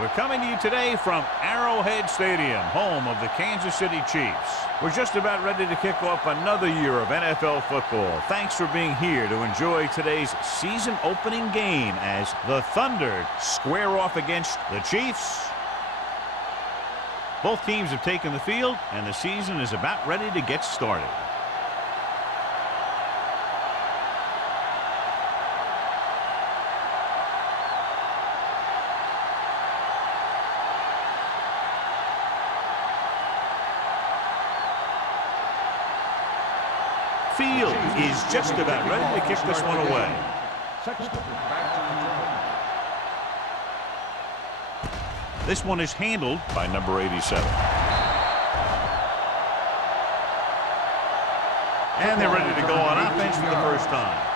We're coming to you today from Arrowhead Stadium, home of the Kansas City Chiefs. We're just about ready to kick off another year of NFL football. Thanks for being here to enjoy today's season opening game as the Thunder square off against the Chiefs. Both teams have taken the field, and the season is about ready to get started. Field is just about ready to kick this one away. This one is handled by number 87. And they're ready to go on offense for the first time.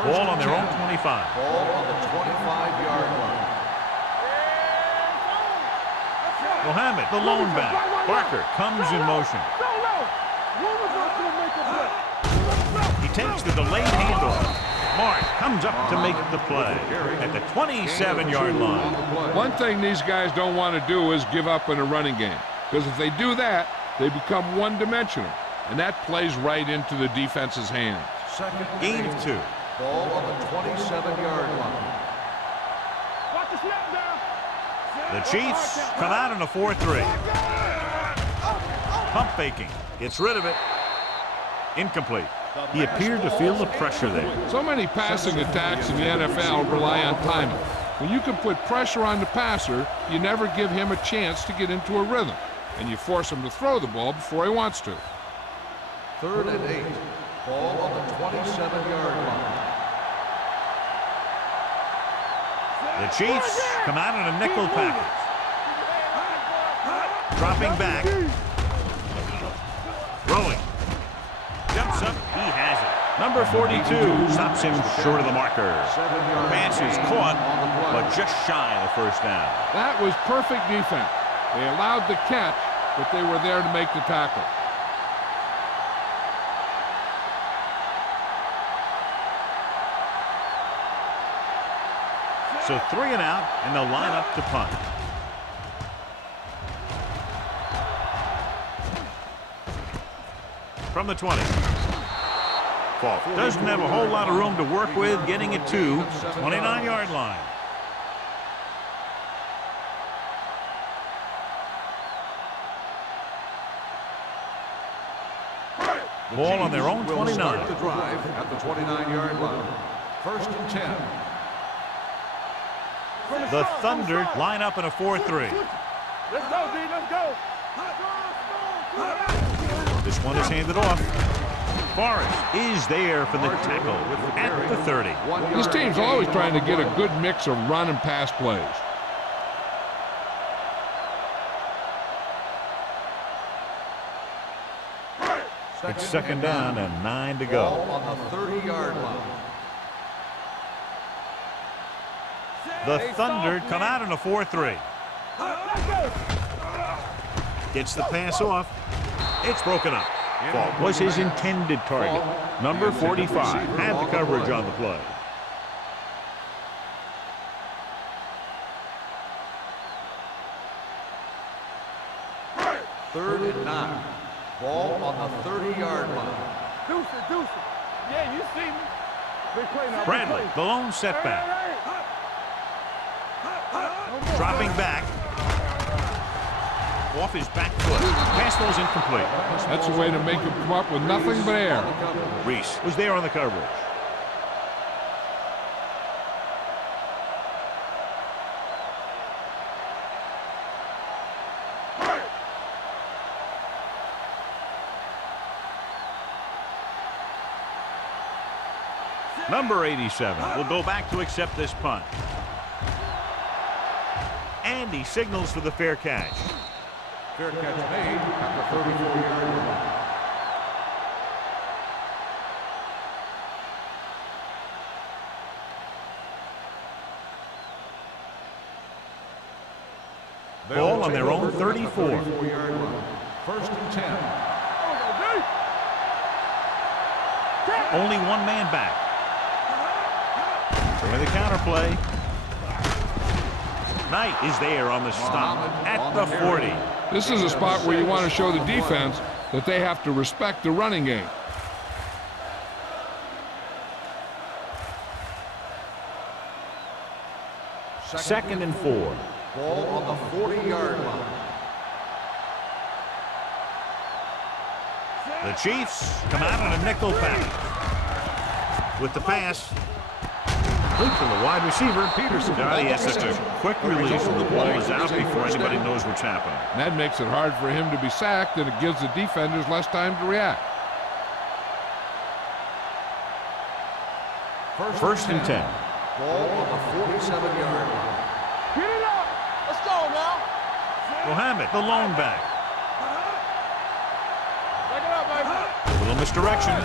Ball on their own 25. Ball on the 25-yard line. Mohammed, the lone back. Barker comes in motion. He takes the delayed handoff. Mark comes up to make the play at the 27-yard line. One thing these guys don't want to do is give up in a running game, because if they do that, they become one-dimensional, and that plays right into the defense's hands. Gain of 2. Ball on the 27-yard line. The Chiefs come out in a 4-3. Pump faking. Gets rid of it. Incomplete. He appeared to feel the pressure there. So many passing attacks in the NFL rely on timing. When you can put pressure on the passer, you never give him a chance to get into a rhythm, and you force him to throw the ball before he wants to. 3rd and 8. Ball on the 27-yard line. The Chiefs come out in a nickel package. Dropping back. Throwing. Jumps up. He has it. Number 42 stops him short of the marker. Pass is caught, but just shy of the first down. That was perfect defense. They allowed the catch, but they were there to make the tackle. So 3 and out, and they'll line up to punt. From the 20. Falk doesn't have a whole lot of room to work with, getting it to 29-yard line. Ball on their own 29. Start the drive at the 29-yard line. 1st and 10. The Thunder line up in a 4-3. Let's go, D. Let's go. This one is handed off. Forrest is there for the tackle at the 30. This team's always trying to get a good mix of run and pass plays. It's 2nd down and 9 to go. Ball on the 30-yard line. The Thunder come out in a 4-3. Gets the pass off. It's broken up. Falk was his intended target. Number 45 had the coverage on the play. Third and 9. Ball on the 30-yard line. Deuce it. Yeah, you see me. Big play now. Bradley, the lone setback. Dropping back. Off his back foot. Pass ball's incomplete. That's a way to make him come up with nothing but air. Reese was there on the coverage. Number 87 will go back to accept this punt. And he signals for the fair catch. Fair catch made at the 34-yard line. Ball on their own 34. 34-yard line. 1st and 10. Only one man back. With the counter play. Knight is there on the stop at the 40. This is a spot where you want to show the defense that they have to respect the running game. Second and 4. Ball on the 40-yard line. The Chiefs come out in a nickel package. With the pass. Complete to the wide receiver, Peterson. He has such a quick release, and the ball is out before anybody knows what's happening. And that makes it hard for him to be sacked, and it gives the defenders less time to react. First and 10. Ball on the 47-yard line. Get it up. Let's go now. Mohammed, the lone back. Back it up, baby. A little misdirection.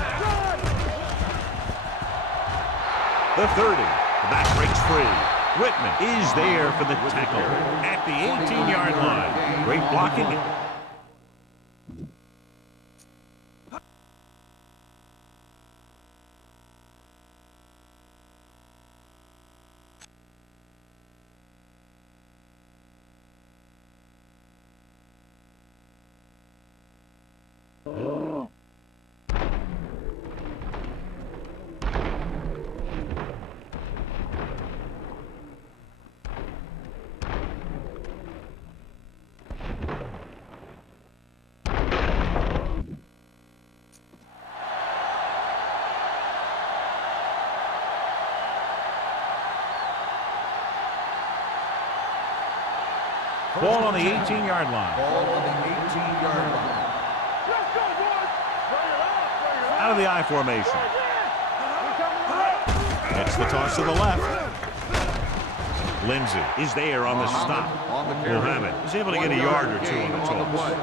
The 30. The back breaks free. Whitman is there for the tackle at the 18-yard line. Great blocking. Ball on the 18-yard line. Ball on the 18-yard line. Let's go, boys. Bring it up. Bring it up. Out of the I formation. We're coming right. Gets the toss to the left. Lindsey is there on the stop. On the carry. Mohammed is able to get a yard or two on the toss.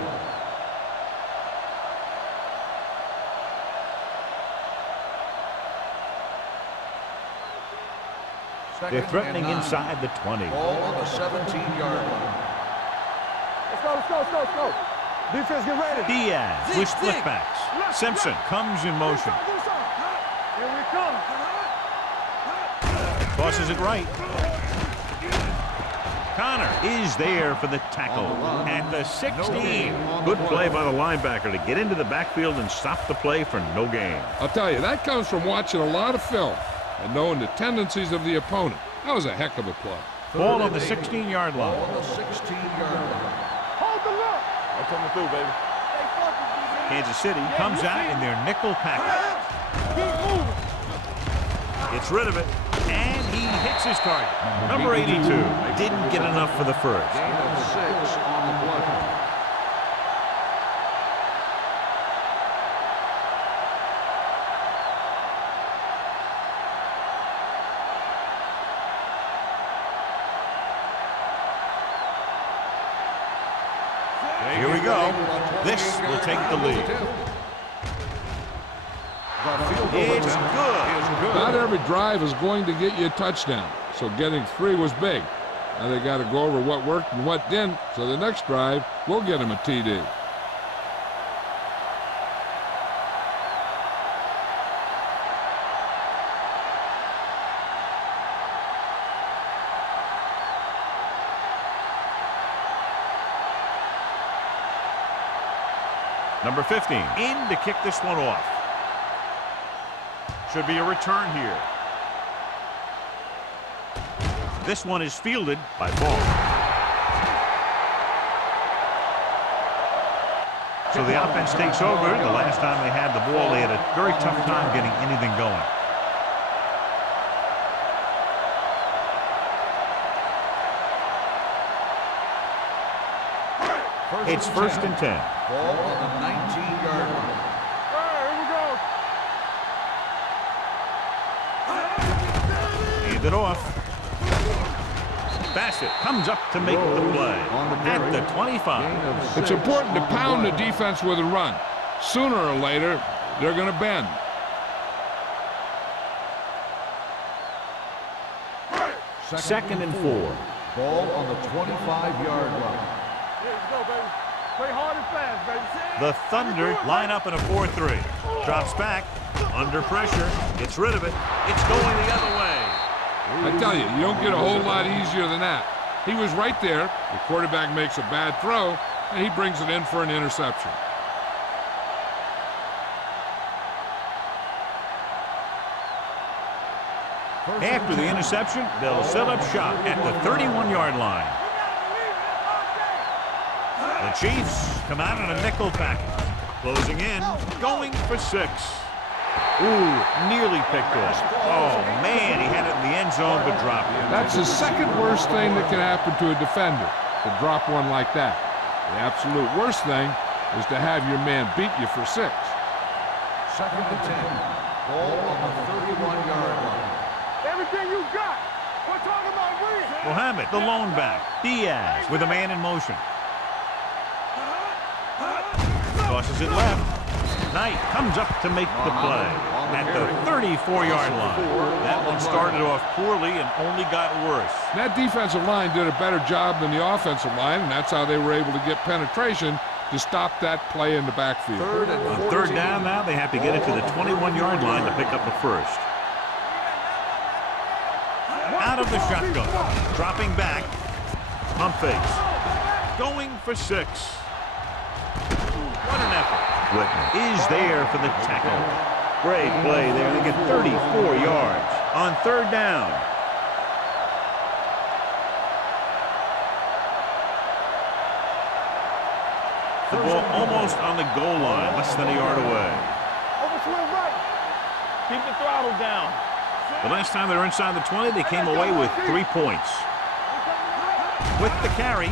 They're threatening inside the 20. Ball on the 17-yard line. Let's go, let's go, let's go, let's go. Defense, get ready. Diaz with split-backs. Simpson comes in motion. Here we come. Tosses it right. Connor is there for the tackle at the 16. Good play by the linebacker to get into the backfield and stop the play for no gain. I'll tell you, that comes from watching a lot of film and knowing the tendencies of the opponent. That was a heck of a play. Ball on the 16-yard Ball line. on the 16-yard line. Hold the look. I'm coming through, baby. Stay focused. Kansas City comes out in their nickel package. Keep moving. Gets rid of it, and he hits his target. Number 82 didn't get enough for the first. Gain of 6 on the play. Here we go. This will take the lead. It's good. Not every drive is going to get you a touchdown, so getting 3 was big. Now they got to go over what worked and what didn't, so the next drive will get them a TD. Number 15 in to kick this one off. Should be a return here. This one is fielded by Ball. So the offense takes over. The last time they had the ball, they had a very tough time getting anything going. It's first and 10. Ball on the 19-yard line. Here we go. Hand it off. Bassett comes up to make the play at the 25. It's important to pound the defense with a run. Sooner or later, they're going to bend. Second and 4. Ball on the 25-yard line. Here you go, baby. Play hard and fast, baby. The Thunder line up in a 4-3. Drops back, under pressure, gets rid of it. It's going the other way. I tell you, you don't get a whole lot easier than that. He was right there. The quarterback makes a bad throw, and he brings it in for an interception. After the interception, they'll set up shop at the 31-yard line. The Chiefs come out in a nickel package. Closing in, going for 6. Ooh, nearly picked off. Oh, man, he had it in the end zone but dropped it. That's the second worst thing that can happen to a defender, to drop one like that. The absolute worst thing is to have your man beat you for 6. 2nd and 10. Ball on the 31-yard line. Everything you got. We're talking about win. Mohammed, the lone back. Diaz with a man in motion. Tosses it left. Knight comes up to make the play at the 34-yard line. That one started off poorly and only got worse. That defensive line did a better job than the offensive line, and that's how they were able to get penetration to stop that play in the backfield. On 3rd down now, they have to get it to the 21-yard line to pick up a first. Out of the shotgun, dropping back, pump fakes, going for 6. What an effort. Whitman is there for the tackle. Great play there. They get 34 yards on 3rd down. The ball almost on the goal line, less than a yard away. Overswing right. Keep the throttle down. The last time they were inside the 20, they came away with 3 points. With the carry,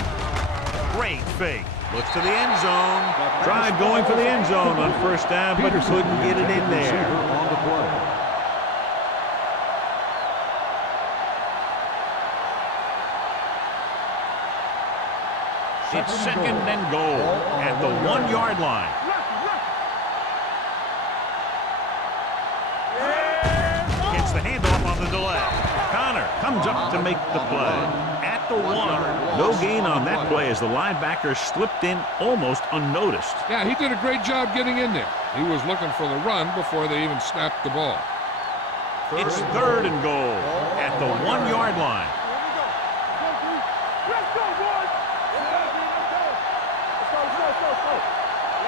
great fake. Looks to the end zone. Tried going for the end zone on 1st down, but couldn't get it in there. On the play. It's 2nd and goal at the 1-yard line. Gets the handoff on the delay. Connor comes up to make the play. At the 1. No gain on that play as the linebacker slipped in almost unnoticed. Yeah, he did a great job getting in there. He was looking for the run before they even snapped the ball. It's 3rd and goal at the 1-yard line. Let's go, boys. Let's go.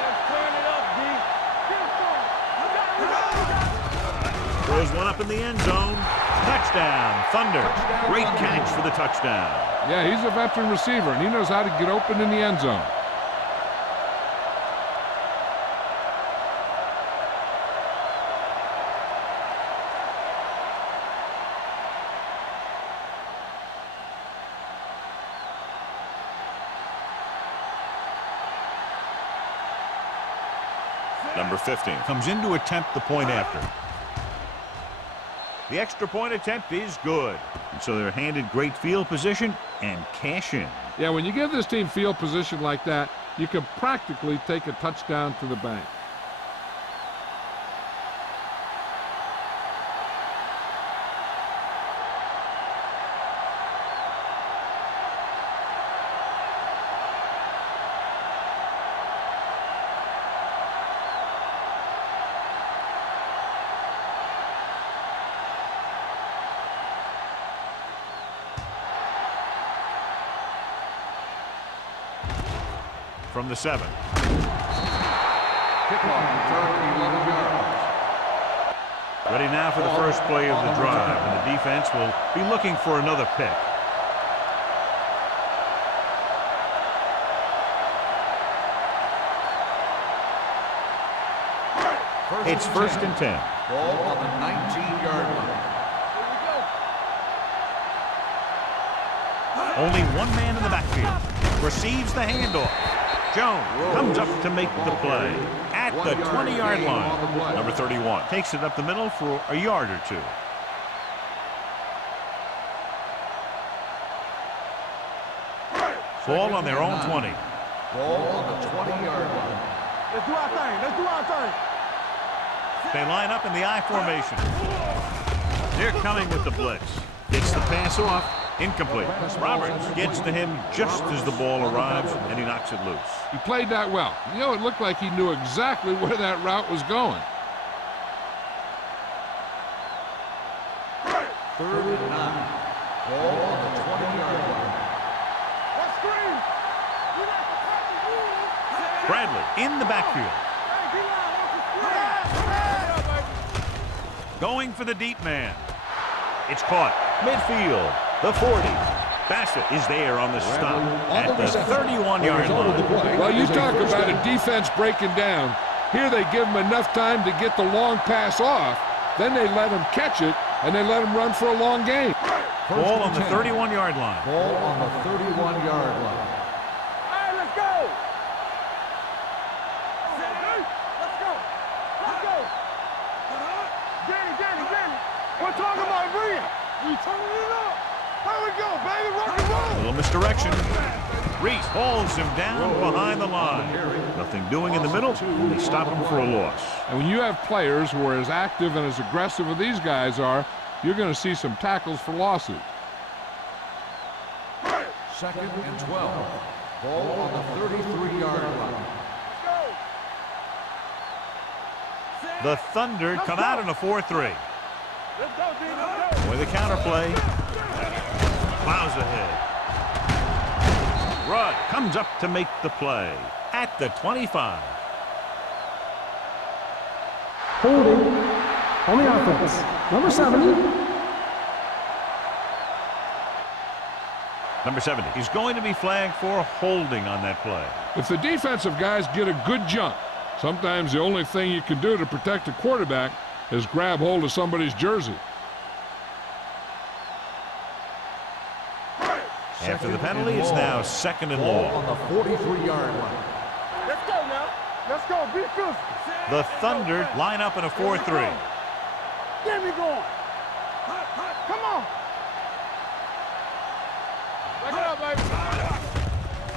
Let's turn it up, D. Throws one up in the end zone. Touchdown, Thunder. Great catch for the touchdown. Yeah, he's a veteran receiver, and he knows how to get open in the end zone. Number 15 comes in to attempt the point after. The extra point attempt is good. And so they're handed great field position and cash in. Yeah, when you give this team field position like that, you can practically take a touchdown to the bank. From the 7. Kickoff return 11 yards. Ready now for the first play of the drive, and the defense will be looking for another pick. It's 1st and 10. Ball on the 19-yard line. Only one man in the backfield. Receives the handoff. Jones comes up to make the play at the 20-yard line. Number 31 takes it up the middle for a yard or 2. Ball on their own 20. Ball on the 20-yard line. Let's do our thing. They line up in the I formation. They're coming with the blitz. Gets the pass off. Incomplete. Roberts gets to him just as the ball arrives, and he knocks it loose. He played that well. You know, it looked like he knew exactly where that route was going. 3rd and 9. Ball on the 20-yard line. Bradley in the backfield. Going for the deep man. It's caught. Midfield. The 40. Bassett is there on the stop at the 31-yard line. Well, you talk about a defense breaking down. Here they give him enough time to get the long pass off. Then they let him catch it, and they let him run for a long game. Ball on the 31-yard line. Ball on the 31-yard line. We're talking about Rhea. We turning it up. There we go, baby. Rock and roll. A little misdirection. Reese hauls him down behind the line. Nothing doing in the middle. They stop him for a loss. And when you have players who are as active and as aggressive as these guys are, you're going to see some tackles for losses. 2nd and 12. Ball on the 33-yard line. The Thunder come out in a 4-3. Let's go, D. Let's go. With a counterplay. Plows ahead. Rudd comes up to make the play at the 25. Holding on the offense. Number 70. Number 70. He's going to be flagged for holding on that play. If the defensive guys get a good jump, sometimes the only thing you can do to protect a quarterback is grab hold of somebody's jersey. After the penalty, it's now 2nd and long. On the 43-yard line. Let's go now. Let's go. Be physical. The Thunder line up in a 4-3. Get me going. Come on. Back it up, baby.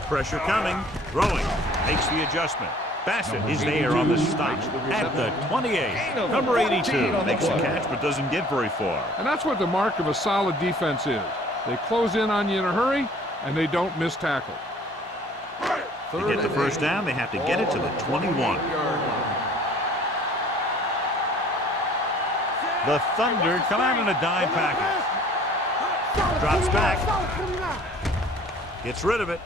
Pressure coming. Throwing. Makes the adjustment. Bassett is there on the stop at the 28. Number 82 makes the catch but doesn't get very far. And that's what the mark of a solid defense is. They close in on you in a hurry, and they don't miss tackle. To get the first down, they have to get it to the 21. The Thunder come out in a dime package. Drops back. Gets rid of it.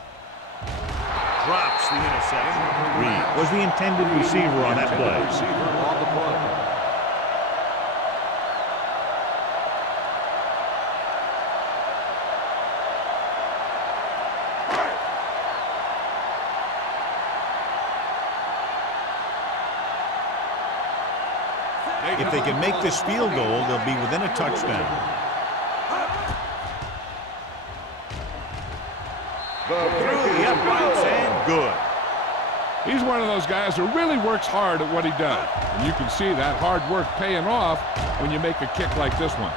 Drops the interception. Reed was the intended receiver on that play. If they can make this field goal, they'll be within a touchdown. Through the uprights and good. He's one of those guys who really works hard at what he does. And you can see that hard work paying off when you make a kick like this one.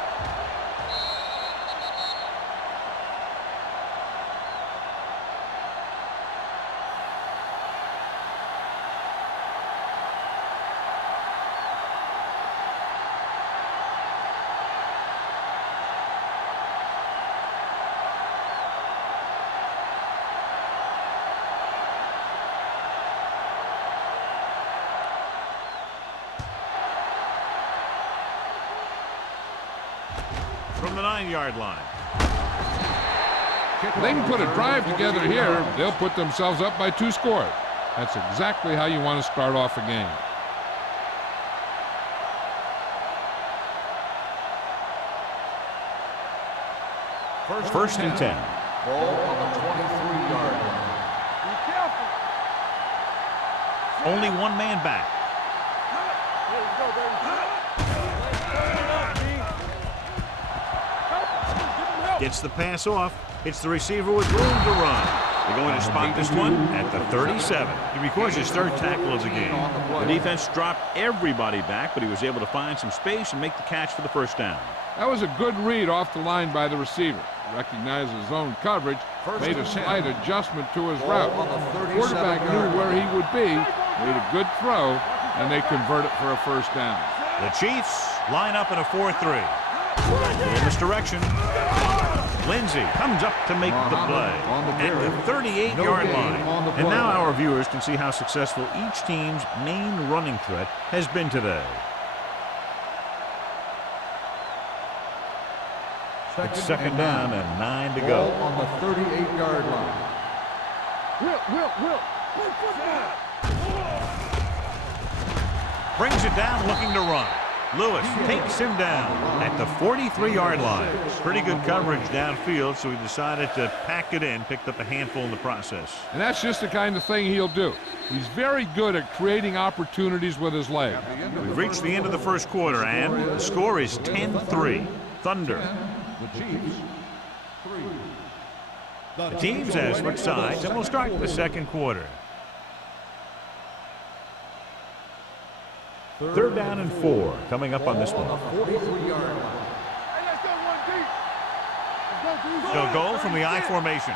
From the 9-yard line. If they can put a drive together here, they'll put themselves up by 2 scores. That's exactly how you want to start off a game. First and 10. Ball on the 23-yard line. Be careful. Only one man back. Let's go, baby. Gets the pass off. It's the receiver with room to run. They're going to spot this one at the 37. He records his 3rd tackle of the game. The defense dropped everybody back, but he was able to find some space and make the catch for the first down. That was a good read off the line by the receiver. Recognized his own coverage, made a slight adjustment to his route. The quarterback knew where he would be, made a good throw, and they convert it for a first down. The Chiefs line up in a 4-3. Misdirection. Lindsay comes up to make the play at the 38-yard line. And now our viewers can see how successful each team's main running threat has been today. It's second down and 9 to go. Ball on the 38-yard line. Will. Brings it down looking to run. Lewis takes him down at the 43-yard line. Pretty good coverage downfield, so he decided to pack it in, picked up a handful in the process. And that's just the kind of thing he'll do. He's very good at creating opportunities with his leg. We've reached the end of the first quarter, and the score is 10-3. Thunder. The Chiefs, 3. The teams have switched sides, and we'll start the second quarter. Third down and 4 coming up on this one. 43-yard line. Hey, let's go one deep. They'll go from the I formation.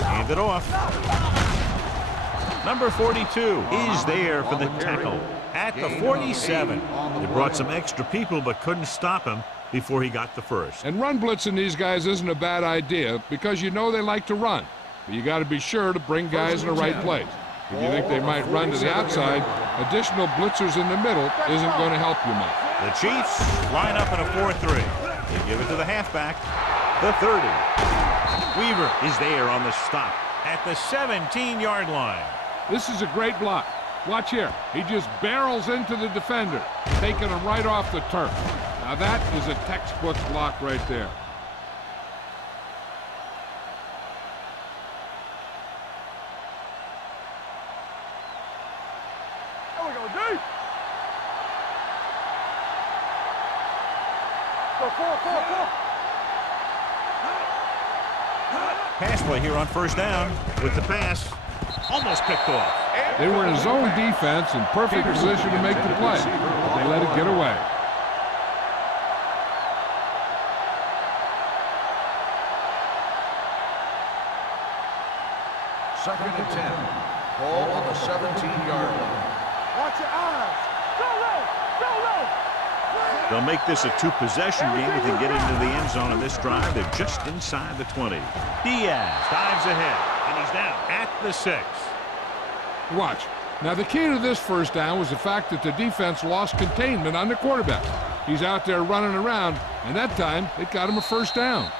Hand it off. Number 42 is there for the tackle at the 47. They brought some extra people but couldn't stop him before he got the first. And run blitzing these guys isn't a bad idea because you know they like to run. But you got to be sure to bring guys in the right place. If you think they might run to the outside, additional blitzers in the middle isn't going to help you much. The Chiefs line up in a 4-3. They give it to the halfback, the 30. Weaver is there on the stop at the 17-yard line. This is a great block. Watch here. He just barrels into the defender, taking him right off the turf. Now that is a textbook block right there. There we go, deep. Go, 4. Pass play here on first down with the pass. Almost picked off. They were in zone defense in perfect position to make the play, but they let it get away. Second and 10. Ball on the 17-yard line. Watch your eyes. Go low. They'll make this a two-possession game if they get into the end zone on this drive. They're just inside the 20. Diaz dives ahead, and he's down at the 6. Watch. Now the key to this first down was the fact that the defense lost containment on the quarterback. He's out there running around, and that time it got him a first down.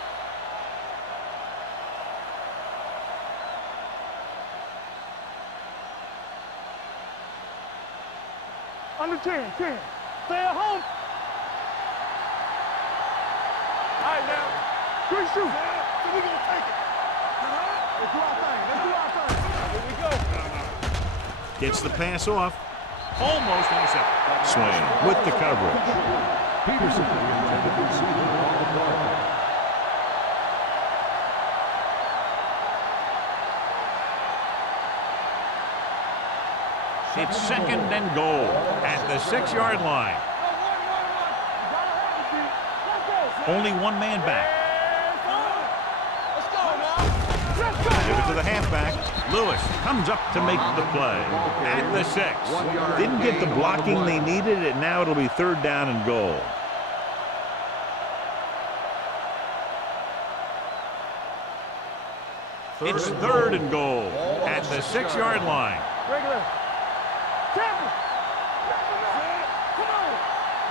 Under 10. Stay at home. All right, now. Good shoot. So we're going to take it. Let's do our thing. Here we go. Gets the pass off. Almost intercepted. Swain with the coverage. Peterson, the intended receiver on the play. It's second and goal at the 6-yard line. Only one man back. Let's go now. Give it to the halfback. Lewis comes up to make the play at the 6. Didn't get the blocking they needed, and now it'll be third down and goal. It's third and goal at the 6-yard line. Regular. Tampa. Come on.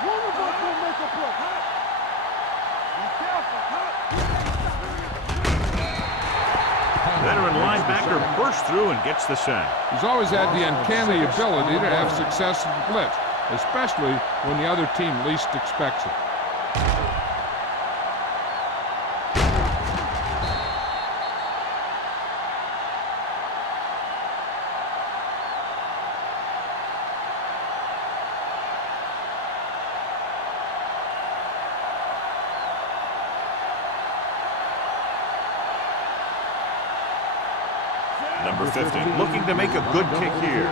One of us will make a play. Be careful. Veteran linebacker bursts through and gets the sack. He's always had the uncanny ability to have success in the blitz, especially when the other team least expects it. Number 50 looking to make a good kick here.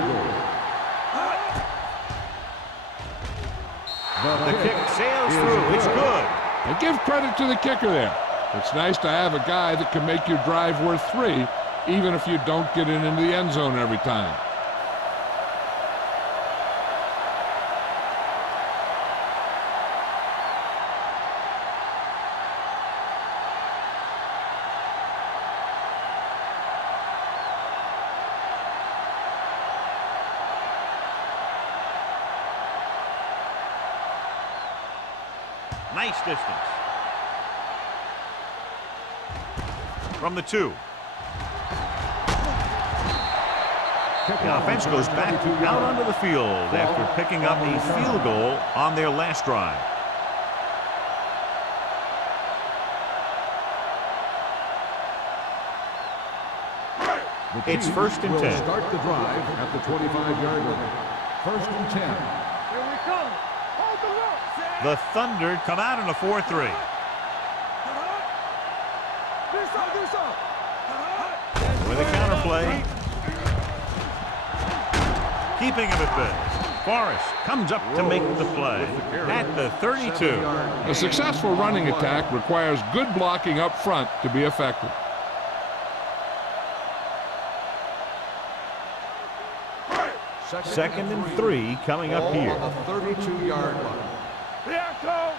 The kick sails through. It's good. And give credit to the kicker there. It's nice to have a guy that can make your drive worth 3, even if you don't get it into the end zone every time. Nice distance. From the 2. The offense goes back out onto the field after picking up a field goal on their last drive. It's 1st and 10. Start the drive at the 25-yard line. 1st and 10. Here we come. Hold the rope. The Thunder come out in a 4-3. Do so. With a counterplay. Keeping him at bay. Forrest comes up to make the play at the 32. A successful running attack requires good blocking up front to be effective. Second and 3 coming up here. On the 32-yard line. Yeah, Cole.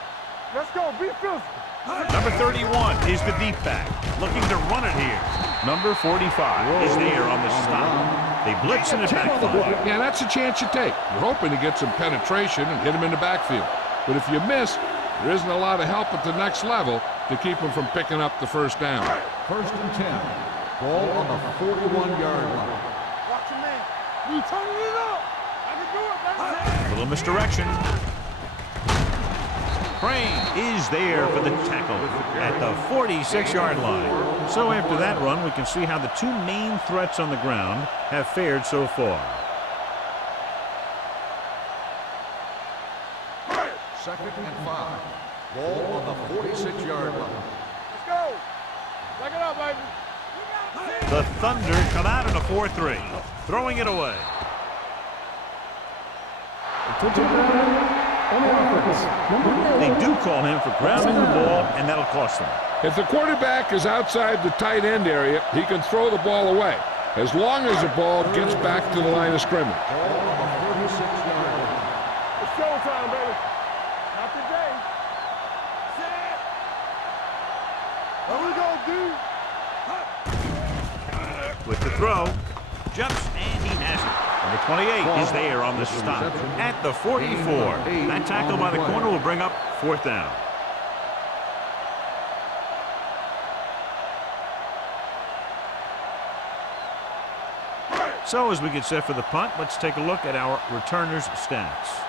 Let's go. Be physical. Number 31 is the deep back, looking to run it here. Number 45 is there on the stop. They blitz in the backfield. Yeah, that's a chance you take. You're hoping to get some penetration and hit him in the backfield. But if you miss, there isn't a lot of help at the next level to keep him from picking up the first down. 1st and 10. Ball on the 41-yard line. Watch your man. You turning it up. I can do it, man. Little misdirection. Crane is there for the tackle at the 46-yard line. So after that run, we can see how the two main threats on the ground have fared so far. 2nd and 5. Ball on the 46-yard line. Let's go. Back it up, baby. The Thunder come out in a 4-3, throwing it away. They do call him for grounding the ball, and that'll cost them. If the quarterback is outside the tight end area, he can throw the ball away, as long as the ball gets back to the line of scrimmage. Ball on the 36-yard line. It's showtime, baby. Not today. Set. There we go, dude. With the throw, jumps, and he has it. Number 28 is there on the stop at the 44. That tackle by the corner will bring up 4th down. So as we get set for the punt, let's take a look at our returners' stats.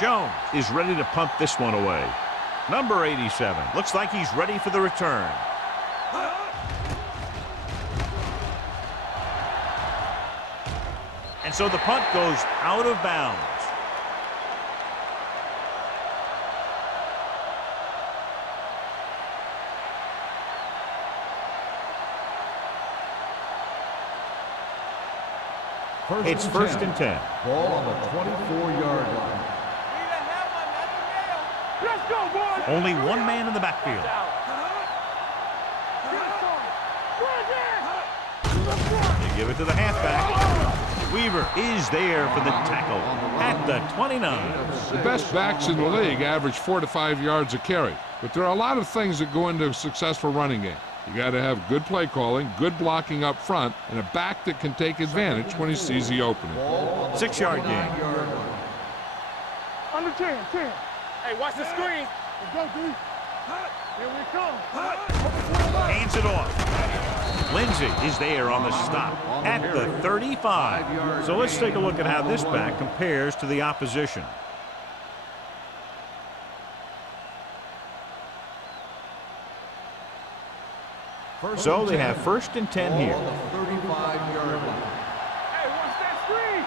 Jones is ready to punt this one away. Number 87 looks like he's ready for the return. And so the punt goes out of bounds. It's 1st and 10. Ball on the 24-yard line. Let's go, boys. Only one man in the backfield. They give it to the halfback. Weaver is there for the tackle at the 29. The best backs in the league average 4 to 5 yards a carry, but there are a lot of things that go into a successful running game. You got to have good play calling, good blocking up front, and a back that can take advantage when he sees the opening. 6-yard gain. Under 10. Hey, watch the screen. Let's go, dude. Here we come. Hands it off. Lindsey is there on the stop at the 35. So let's take a look at how this back compares to the opposition. So they have 1st and 10 here. 35-yard line. Hey, watch that screen.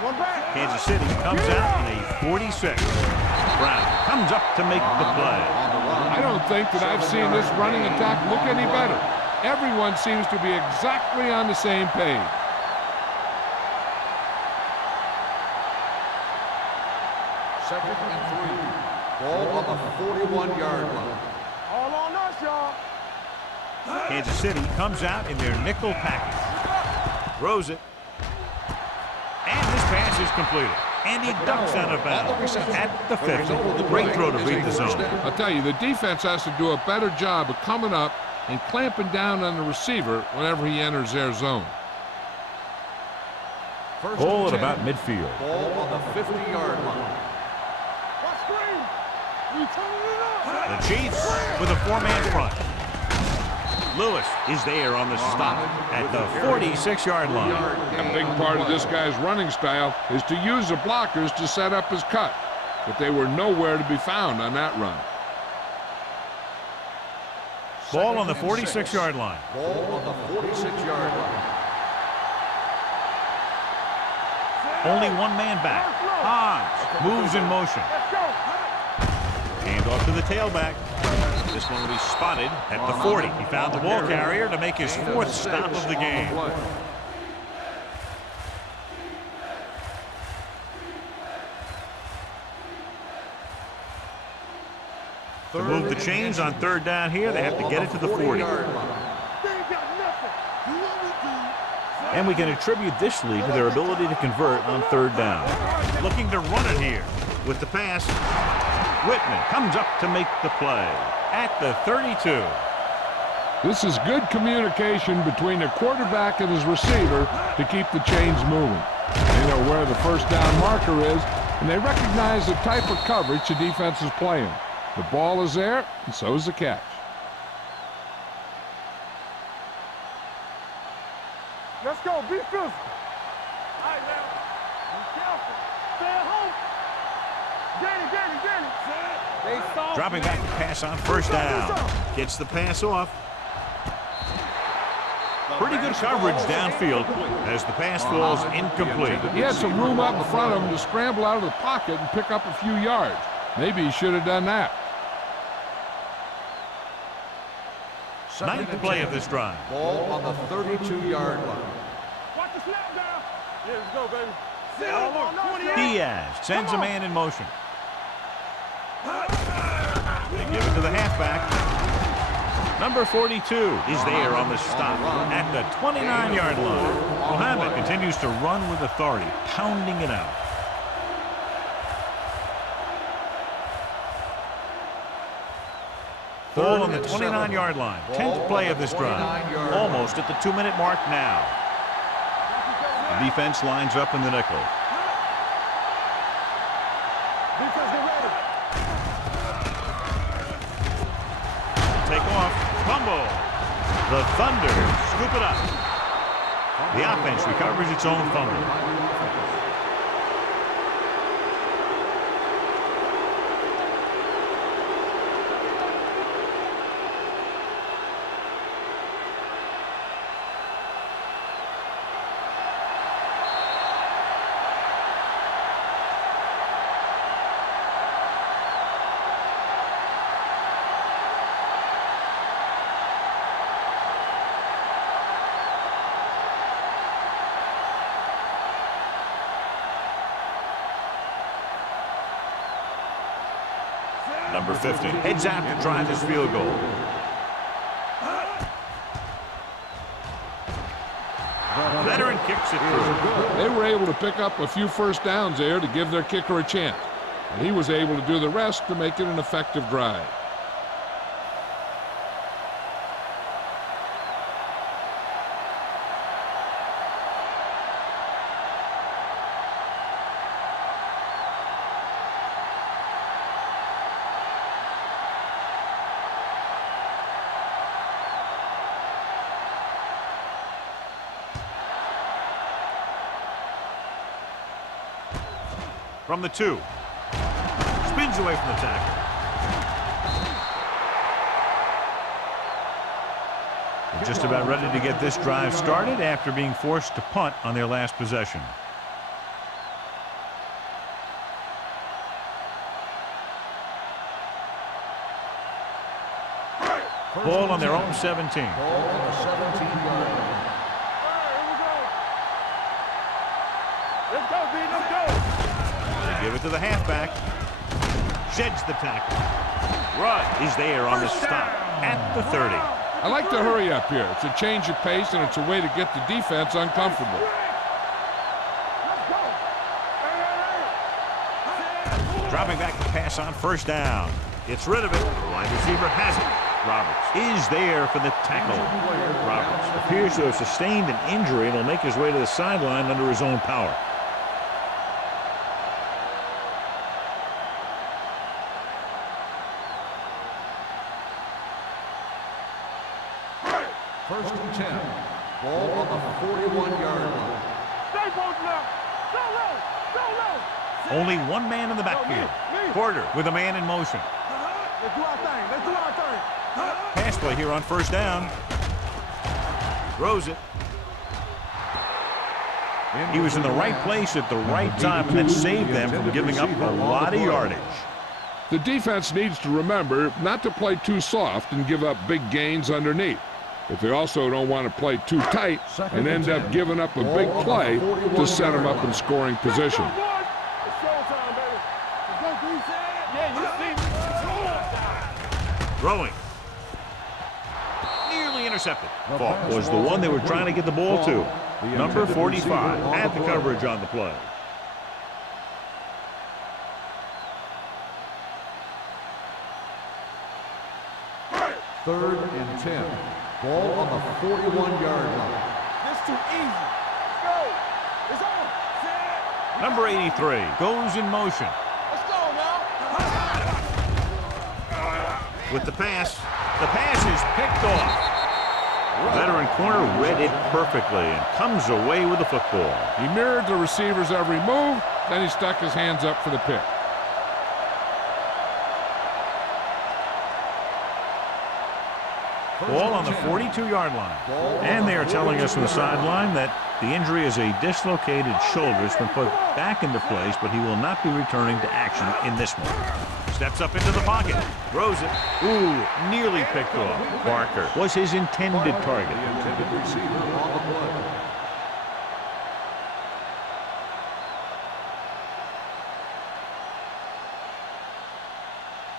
One back. Kansas City comes out in a 46. Brown comes up to make the play. I don't think that I've seen this running attack look any better. Everyone seems to be exactly on the same page. Second and 3. Ball on the 41-yard line. All on us, y'all. Kansas City comes out in their nickel package. Throws it. And this pass is completed. And he ducks out of bounds at the 50. Great throw to beat the zone. I'll tell you, the defense has to do a better job of coming up and clamping down on the receiver whenever he enters their zone. Ball at about midfield. Ball on the 50-yard line. The Chiefs with a 4-man front. Lewis is there on the stop at the 46-yard line. A big part of this guy's running style is to use the blockers to set up his cut, but they were nowhere to be found on that run. Ball on the 46-yard line. Ball on the 46-yard line. Only one man back. Hans moves in motion. Hand off to the tailback. This one will be spotted at the 40. He found the ball carrier to make his 4th stop of the game. To move the chains on 3rd down here, they have to get it to the 40. And we can attribute this lead to their ability to convert on 3rd down. Looking to run it here with the pass. Whitman comes up to make the play at the 32. This is good communication between the quarterback and his receiver to keep the chains moving. They know where the 1st down marker is, and they recognize the type of coverage the defense is playing. The ball is there, and so is the catch. Let's go. Be physical. All right, now. Be careful. Stay at home. Get it. Dropping back to pass on 1st down. Gets the pass off. Pretty good coverage downfield as the pass falls incomplete. He had some room up in front of him to scramble out of the pocket and pick up a few yards. Maybe he should have done that. 9th play of this drive. Ball on the 32-yard line. Watch the snap down. Yeah, let's go, baby. Diaz sends a man in motion. They give it to the halfback. Number 42 is there on the stop at the 29-yard line. Mohammed continues to run with authority, pounding it out. Ball on the 29-yard line. 10th play of this drive. Almost at the 2-minute mark now. The defense lines up in the nickel. Take off. Fumble. The Thunder scoop it up. The offense recovers its own fumble. Number 50 heads out to try this field goal. The veteran kicks it through. They were able to pick up a few 1st downs there to give their kicker a chance. And he was able to do the rest to make it an effective drive. From the 2. Spins away from the tackle. They're just about ready to get this drive started after being forced to punt on their last possession. Ball on their own 17. Ball on the 17-yard line. Give it to the halfback. Sheds the tackle. Rudd is there on the stop at the 30. I like to hurry up here. It's a change of pace, and it's a way to get the defense uncomfortable. Dropping back to pass on 1st down. Gets rid of it. The wide receiver has it. Roberts is there for the tackle. Roberts appears to have sustained an injury and will make his way to the sideline under his own power. and 10. Ball on the 41-yard line. Stay both now. Go low. Go low. Only one man in the backfield. Porter with a man in motion. Let's do our thing. Let's do our thing. Pass play here on first down. Throws it. He was in the right place at the right time, and that saved them from giving up a lot of yardage. The defense needs to remember not to play too soft and give up big gains underneath. But they also don't want to play too tight and end up giving up a big play to set them up in scoring position. Throwing. Nearly intercepted. Fault was the one they were trying to get the ball to. Number 45 had the coverage on the play. Third and 10. Ball on the 41-yard line. This too easy. Let's go. It's on. Set. Number 83 goes in motion. Let's go now. With the pass is picked off. The veteran corner read it perfectly and comes away with the football. He mirrored the receiver's every move, then he stuck his hands up for the pick. Ball on the 42-yard line. And they are telling us from the sideline that the injury is a dislocated shoulder. It's been put back into place, but he will not be returning to action in this one. Steps up into the pocket. Throws it. Ooh, nearly picked off. Barker was his intended target. The intended receiver on the play.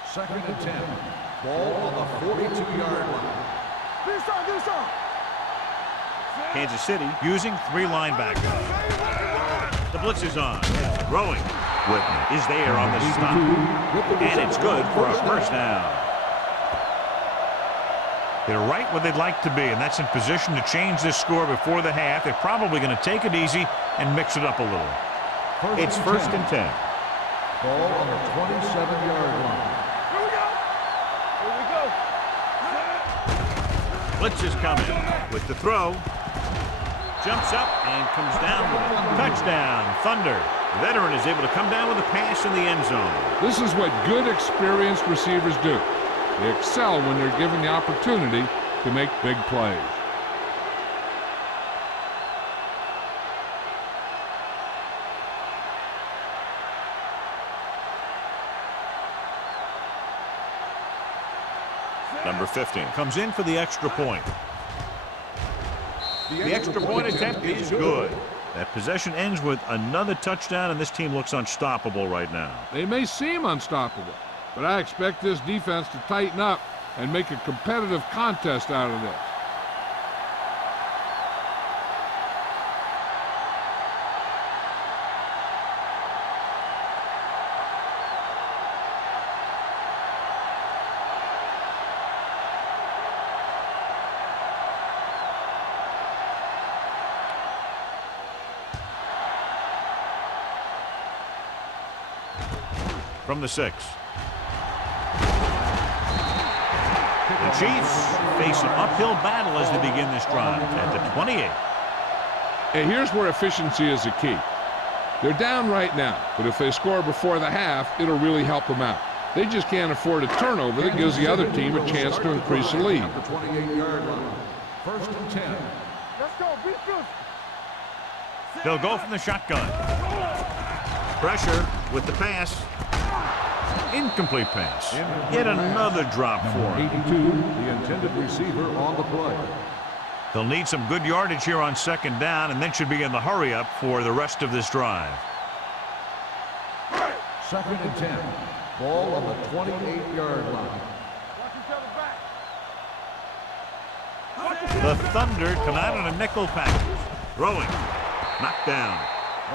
Second and 10. Ball on the 42-yard line. Kansas City using three linebackers. The blitz is on. Throwing. Whitman is there on the stop. And it's good for a first down. They're right where they'd like to be, and that's in position to change this score before the half. They're probably going to take it easy and mix it up a little. It's first and 10. Ball on the 27-yard line. Blitz is coming with the throw. Jumps up and comes down with it. Touchdown, Thunder. The veteran is able to come down with a pass in the end zone. This is what good, experienced receivers do. They excel when they're given the opportunity to make big plays. Number 15 comes in for the extra point. The extra point attempt is good. That possession ends with another touchdown, and this team looks unstoppable right now. They may seem unstoppable, but I expect this defense to tighten up and make a competitive contest out of this. From the 6. The Chiefs face an uphill battle as they begin this drive at the 28. And here's where efficiency is the key. They're down right now, but if they score before the half, it'll really help them out. They just can't afford a turnover that gives the other team a chance to increase the lead. The 28-yard line. First and 10. Let's go. Be good. They'll go from the shotgun. Pressure with the pass. Incomplete pass. Yet another drop for him. 82, the intended receiver on the play. They'll need some good yardage here on second down, and then should be in the hurry up for the rest of this drive. Second and 10. Ball on the 28-yard line. Watch each other back. The Thunder come out on a nickel package. Throwing. Knocked down.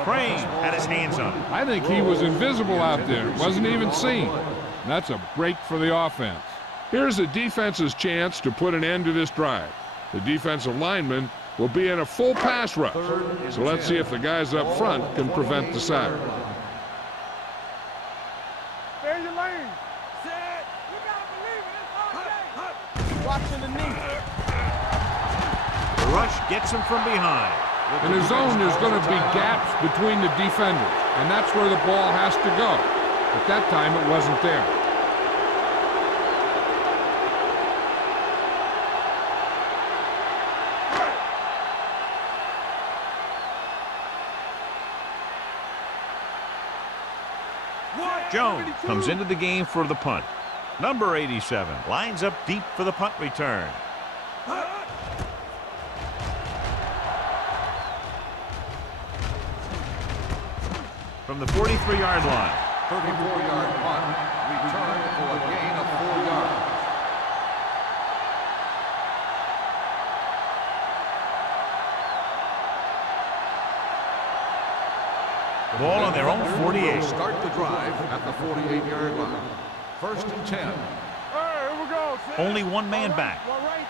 Crane had his hands on it. I think he was invisible out there. Wasn't even seen. And that's a break for the offense. Here's the defense's chance to put an end to this drive. The defensive lineman will be in a full pass rush. So let's see if the guys up front can prevent the sack. Stay in your lane. Set. You gotta believe it. It's all day. Watching the knee. rush gets him from behind. In a zone, there's going to be gaps between the defenders, and that's where the ball has to go. But that time, it wasn't there. Jones comes into the game for the punt. Number 87 lines up deep for the punt return. From the 43-yard line. 34-yard punt. Return for a gain of 4 yards. Ball on their own 48. Start the drive at the 48-yard line. 1st and 10. Hey, here we go. Only one man back. All right.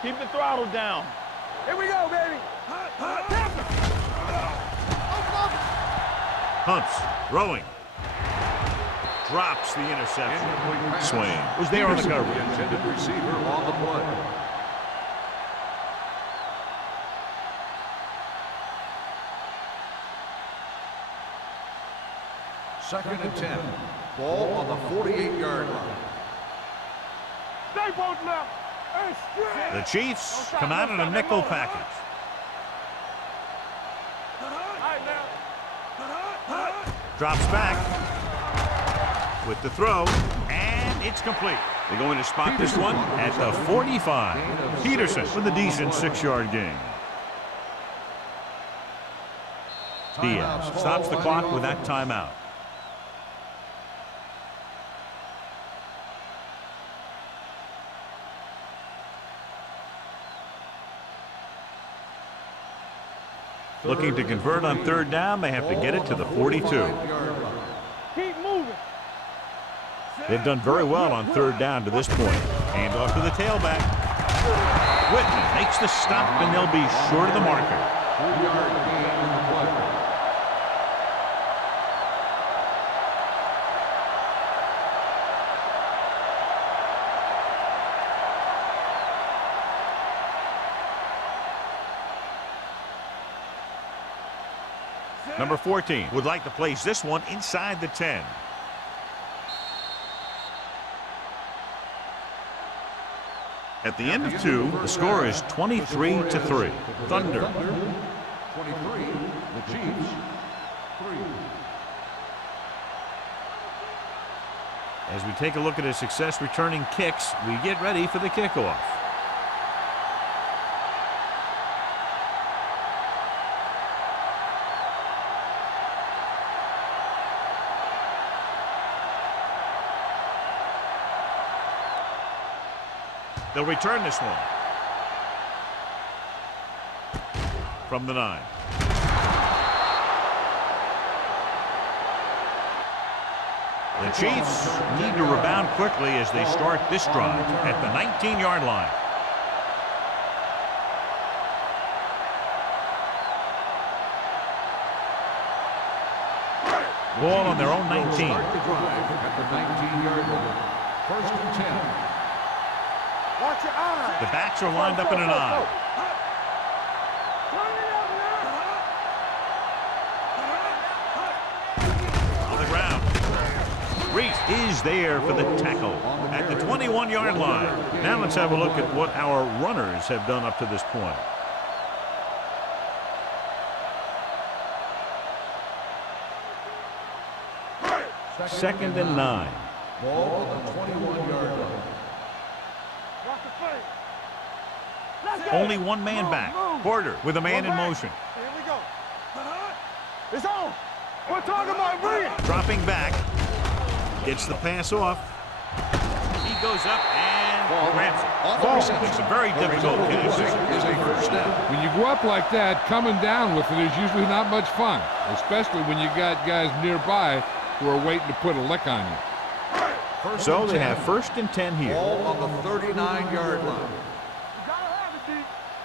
Keep the throttle down. Here we go, baby. Hunts, throwing. Drops the interception. Swain was there on the coverage. The intended receiver on the play. Second and 10. Ball on the 48-yard line. Stay both left. Hey, straight. The Chiefs come out in a nickel package. All right, now. Drops back with the throw, and it's complete. They're going to spot this one at the 45. Peterson with a decent 6-yard gain. Diaz stops the clock with that timeout. Looking to convert on 3rd down, they have to get it to the 42. Keep moving. They've done very well on 3rd down to this point. Hand off to the tailback. Whitman makes the stop, and they'll be short of the marker. 2-yard gain in the play. Number 14 would like to place this one inside the 10. At the end of 2, the score is 23-3. Thunder. 23, the Chiefs, 3. As we take a look at his success returning kicks, we get ready for the kickoff. They'll return this one. From the 9. The Chiefs need to rebound quickly as they start this drive at the 19-yard line. Ball on their own 19. Start the drive at the 19-yard line. 1st and 10. Watch your eyes. The backs are lined up in an eye. On the ground. Reese is there for the tackle at the 21-yard line. Now let's have a look at what our runners have done up to this point. Second and 9. Ball on the 21-yard line. Only one man back. Porter with a man in motion. Here we go. It's on. We're talking about bringing. Dropping back. Gets the pass off. He goes up and grabs it. Makes a very difficult catch. Is a 1st down. When you go up like that, coming down with it is usually not much fun, especially when you got guys nearby who are waiting to put a lick on you. So they have 1st and 10 here. Ball on the 39-yard line. You gotta have it, D.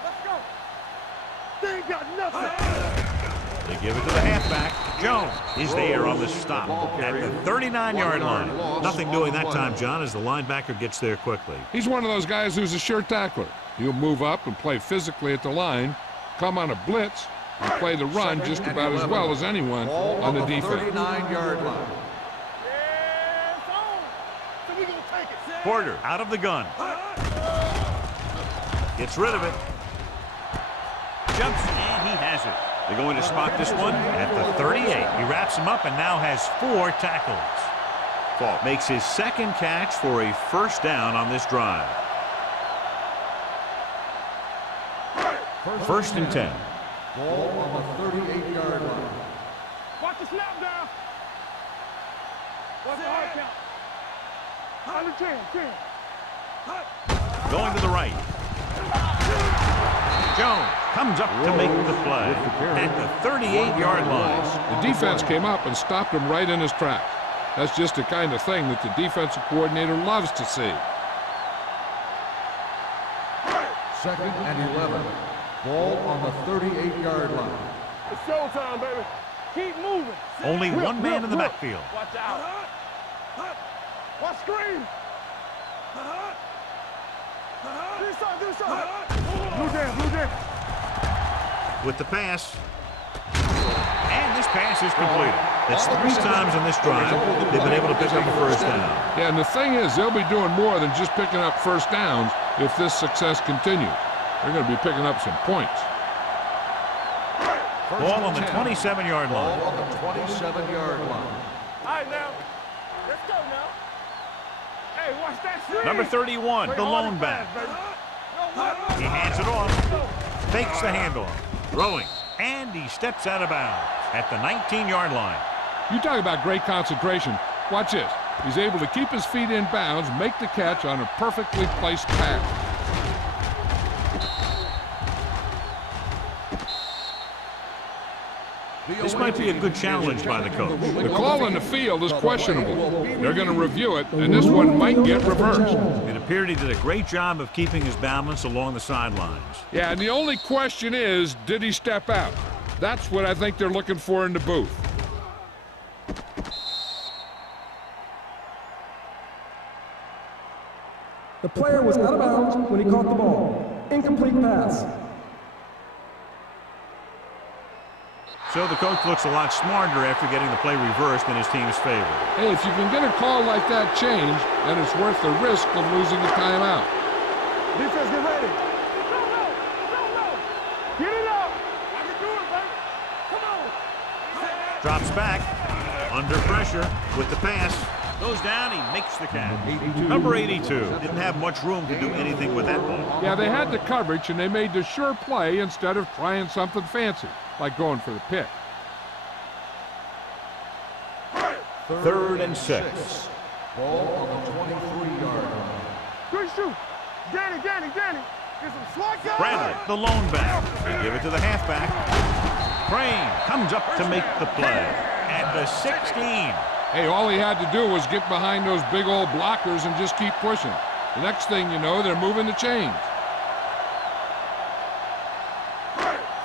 Let's go. They ain't got nothing. They give it to the halfback. Jones is there on the stop at the 39-yard line. Nothing doing that time, John, as the linebacker gets there quickly. He's one of those guys who's a sure tackler. He'll move up and play physically at the line, come on a blitz, and play the run just about as well as anyone on the defense. 39-yard line. Yeah, it's on. So we gonna take it. Porter out of the gun. Gets rid of it. Jumps, and he has it. They're going to spot this one at the 38. He wraps him up and now has 4 tackles. Fault makes his second catch for a first down on this drive. First and 10. Ball on the 38-yard line. Watch the snap down. Watch the hard count. Under 10. Going to the right. Jones comes up to make the play at the 38-yard line. The defense came up and stopped him right in his tracks. That's just the kind of thing that the defensive coordinator loves to see. Second and 11. Ball on the 38-yard line. It's showtime, baby. Keep moving. Only one man in the backfield. Watch out. Watch screen. Do something. Blue jam. With the pass. And this pass is completed. That's 3 times in this drive they've been able to pick up a first down. Yeah, and the thing is, they'll be doing more than just picking up first downs if this success continues. They're going to be picking up some points. Ball on the 27-yard line. Ball on the 27-yard line. All right, now. Let's go now. Hey, watch that screen. Number 31, the lone back. He hands it off. Fakes the handoff. Throwing. And he steps out of bounds at the 19-yard line. You talk about great concentration. Watch this. He's able to keep his feet in bounds, make the catch on a perfectly placed pass. This might be a good challenge by the coach. The call on the field is questionable. They're going to review it, and this one might get reversed. It appeared he did a great job of keeping his balance along the sidelines. Yeah, and the only question is, did he step out? That's what I think they're looking for in the booth. The player was out of bounds when he caught the ball. Incomplete pass. So the coach looks a lot smarter after getting the play reversed in his team's favor. Hey, if you can get a call like that changed, then it's worth the risk of losing a timeout. Defense, get ready. Get it up. I can do it, baby. Come on. Drops back. Under pressure with the pass. Goes down, he makes the catch. Number 82. Didn't have much room to do anything with that ball. Yeah, they had the coverage, and they made the sure play instead of trying something fancy, like going for the pick. Third and 6. Ball on the 23-yard line. Good shoot. Danny. Get some slot guys. Bradley, the lone back. They give it to the halfback. Crane comes up to make the play at the 16. Hey, all he had to do was get behind those big old blockers and just keep pushing. The next thing you know, they're moving the chains.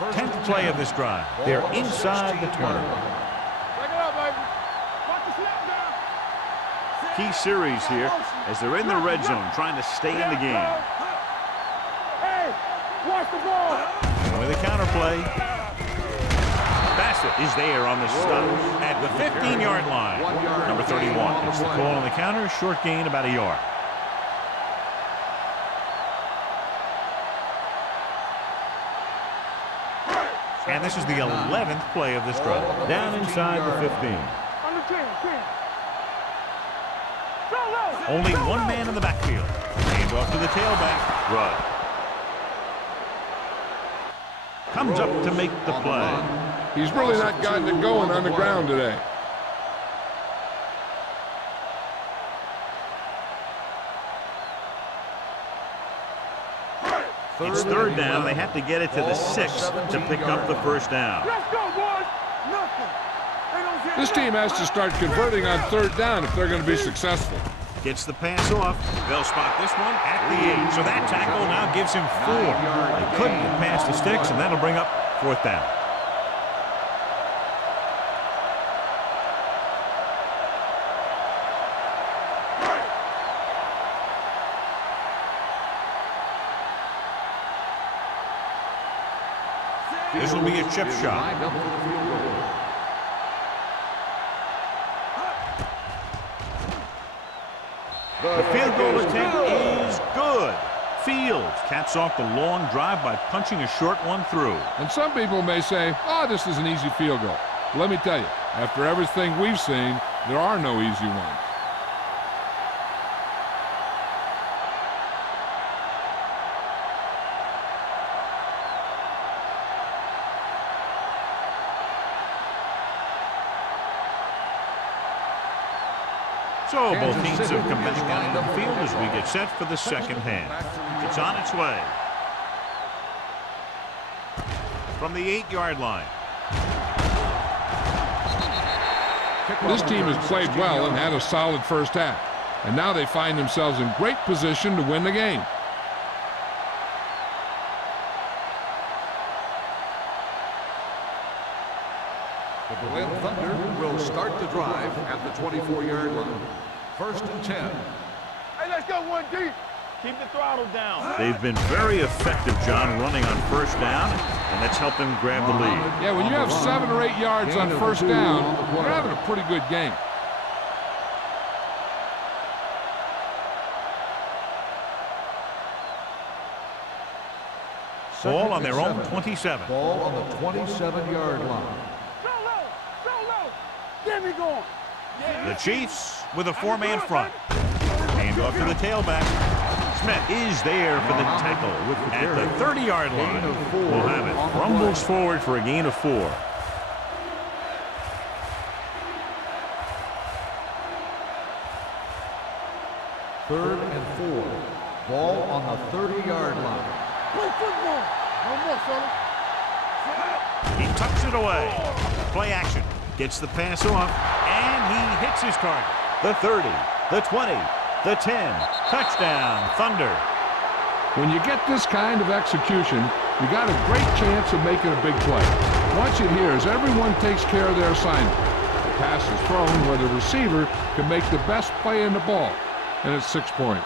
10th play of this drive. They're inside the 20. Break it up, baby. Watch the snap down. Key series here as they're in the red zone trying to stay in the game. Hey, watch the ball. With a counterplay. Bassett is there on the stop at the 15-yard line. Number 31. It's the call on the counter. Short gain about a yard. And this is the 11th play of this drive. Down inside the 15. Under 10. Only one man in the backfield. Hand off to the tailback. Rudd. Comes up to make the play. He's really not gotten it going on the ground today. It's third down. They have to get it to the 6 to pick up the first down. Let's go, boys. Nothing. This team has to start converting on third down if they're going to be successful. Gets the pass off. They'll spot this one at the 8. So that tackle now gives him 4. They couldn't get past the sticks, and that'll bring up fourth down. This will be a chip shot. Lined up for the field goal. The field goal attempt is good. Fields caps off the long drive by punching a short one through. And some people may say, oh, this is an easy field goal. Let me tell you, after everything we've seen, there are no easy ones. So both teams have come back down to the field as we get set for the second half. It's on its way. From the 8-yard line. This team has played well and had a solid first half. And now they find themselves in great position to win the game. The Berlin Thunder will start the drive at the 24-yard line. 1st and 10. Hey, let's go one deep. Keep the throttle down. They've been very effective, John, running on first down, and that's helped them grab the lead. Yeah, when you have 7 or 8 yards on first down, you're having a pretty good game. Ball on their own 27. Ball on the 27-yard line. Go low. Go low. Get me going. The Chiefs with a 4-man front. Hand off to the tailback. Smith is there for the tackle at the 30-yard line. We'll have it. Rumbles forward for a gain of 4. Third and 4. Ball on the 30-yard line. Play football. No more, fella. He tucks it away. Play action. Gets the pass off, and he hits his target. The 30, the 20, the 10. Touchdown, Thunder. When you get this kind of execution, you got a great chance of making a big play. Watch it here as everyone takes care of their assignment. The pass is thrown where the receiver can make the best play in the ball, and it's 6 points.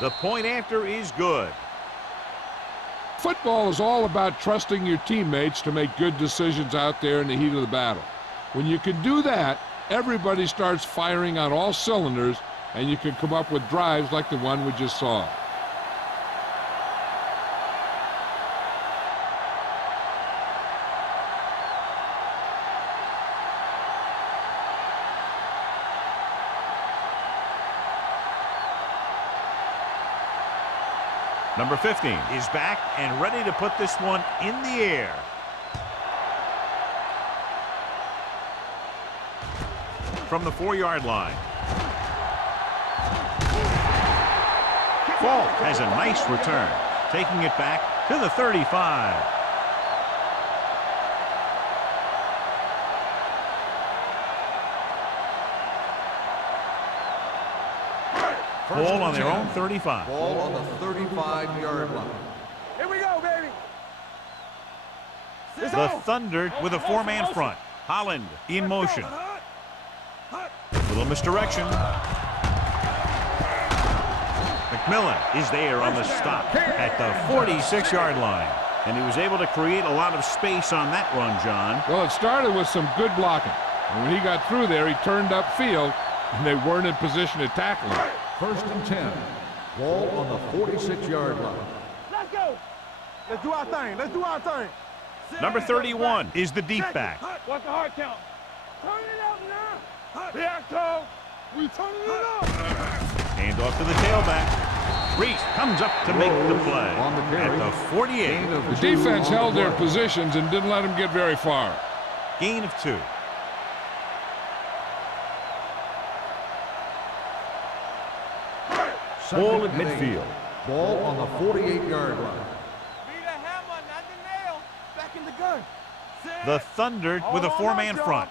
The point after is good. Football is all about trusting your teammates to make good decisions out there in the heat of the battle. When you can do that, everybody starts firing on all cylinders, and you can come up with drives like the one we just saw. Number 15 is back and ready to put this one in the air. From the 4-yard line. Falk has a nice return, taking it back to the 35. Ball on their own 35. Ball on the 35-yard line. Here we go, baby. The Thunder with a 4-man front. Holland in motion. Little misdirection. McMillan is there on the stop at the 46-yard line. And he was able to create a lot of space on that run, John. Well, it started with some good blocking. And when he got through there, he turned upfield, and they weren't in position to tackle him. 1st and 10. Ball on the 46-yard line. Let's go. Let's do our thing. Let's do our thing. Number 31 is the deep back. What's the hard count? Turn it up now. Here I come. We turning it up. Hand off to the tailback. Reese comes up to make the play at the 48. The defense held their positions and didn't let them get very far. Gain of 2. Ball at midfield. Ball on the 48-yard line. Be the hammer, not the nail. Back in the gun. The Thunder with a four-man front.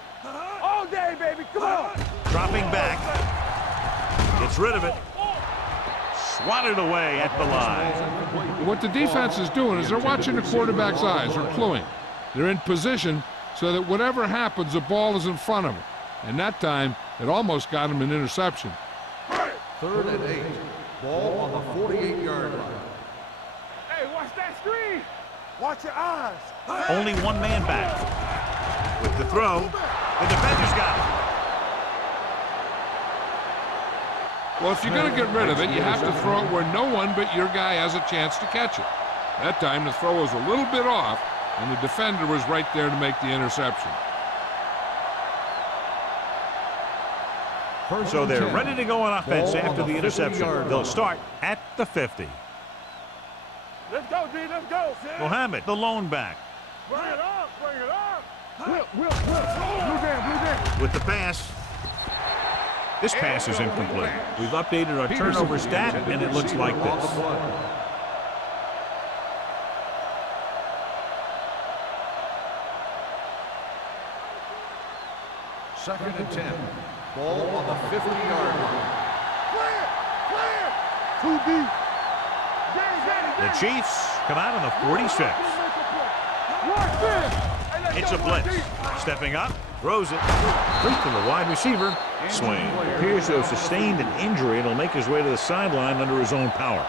All day, baby. Come on. Dropping back. Gets rid of it. Swatted away at the line. What the defense is doing is they're watching the quarterback's eyes. They're cluing. They're in position so that whatever happens, the ball is in front of them. And that time, it almost got him an interception. 3rd and 8. Ball on the 48-yard line. Hey, watch that screen. Watch your eyes. Only one man back. With the throw, the defender's got it. Well, if you're going to get rid of it, you have to throw it where no one but your guy has a chance to catch it. That time, the throw was a little bit off, and the defender was right there to make the interception. So they're ready to go on offense after the interception. They'll start at the 50. Let's go, D. Let's go. Mohammed, the lone back. Bring it up. Bring it up. Will. Blue down. With the pass. This pass is incomplete. We've updated our turnover stat, and it looks like this. 2nd and 10. Ball on the 50-yard line. Clear. Too deep. The Chiefs come out on the 46. It's a blitz. Stepping up, throws it. Straight to the wide receiver. Swain appears to have sustained an injury and will make his way to the sideline under his own power.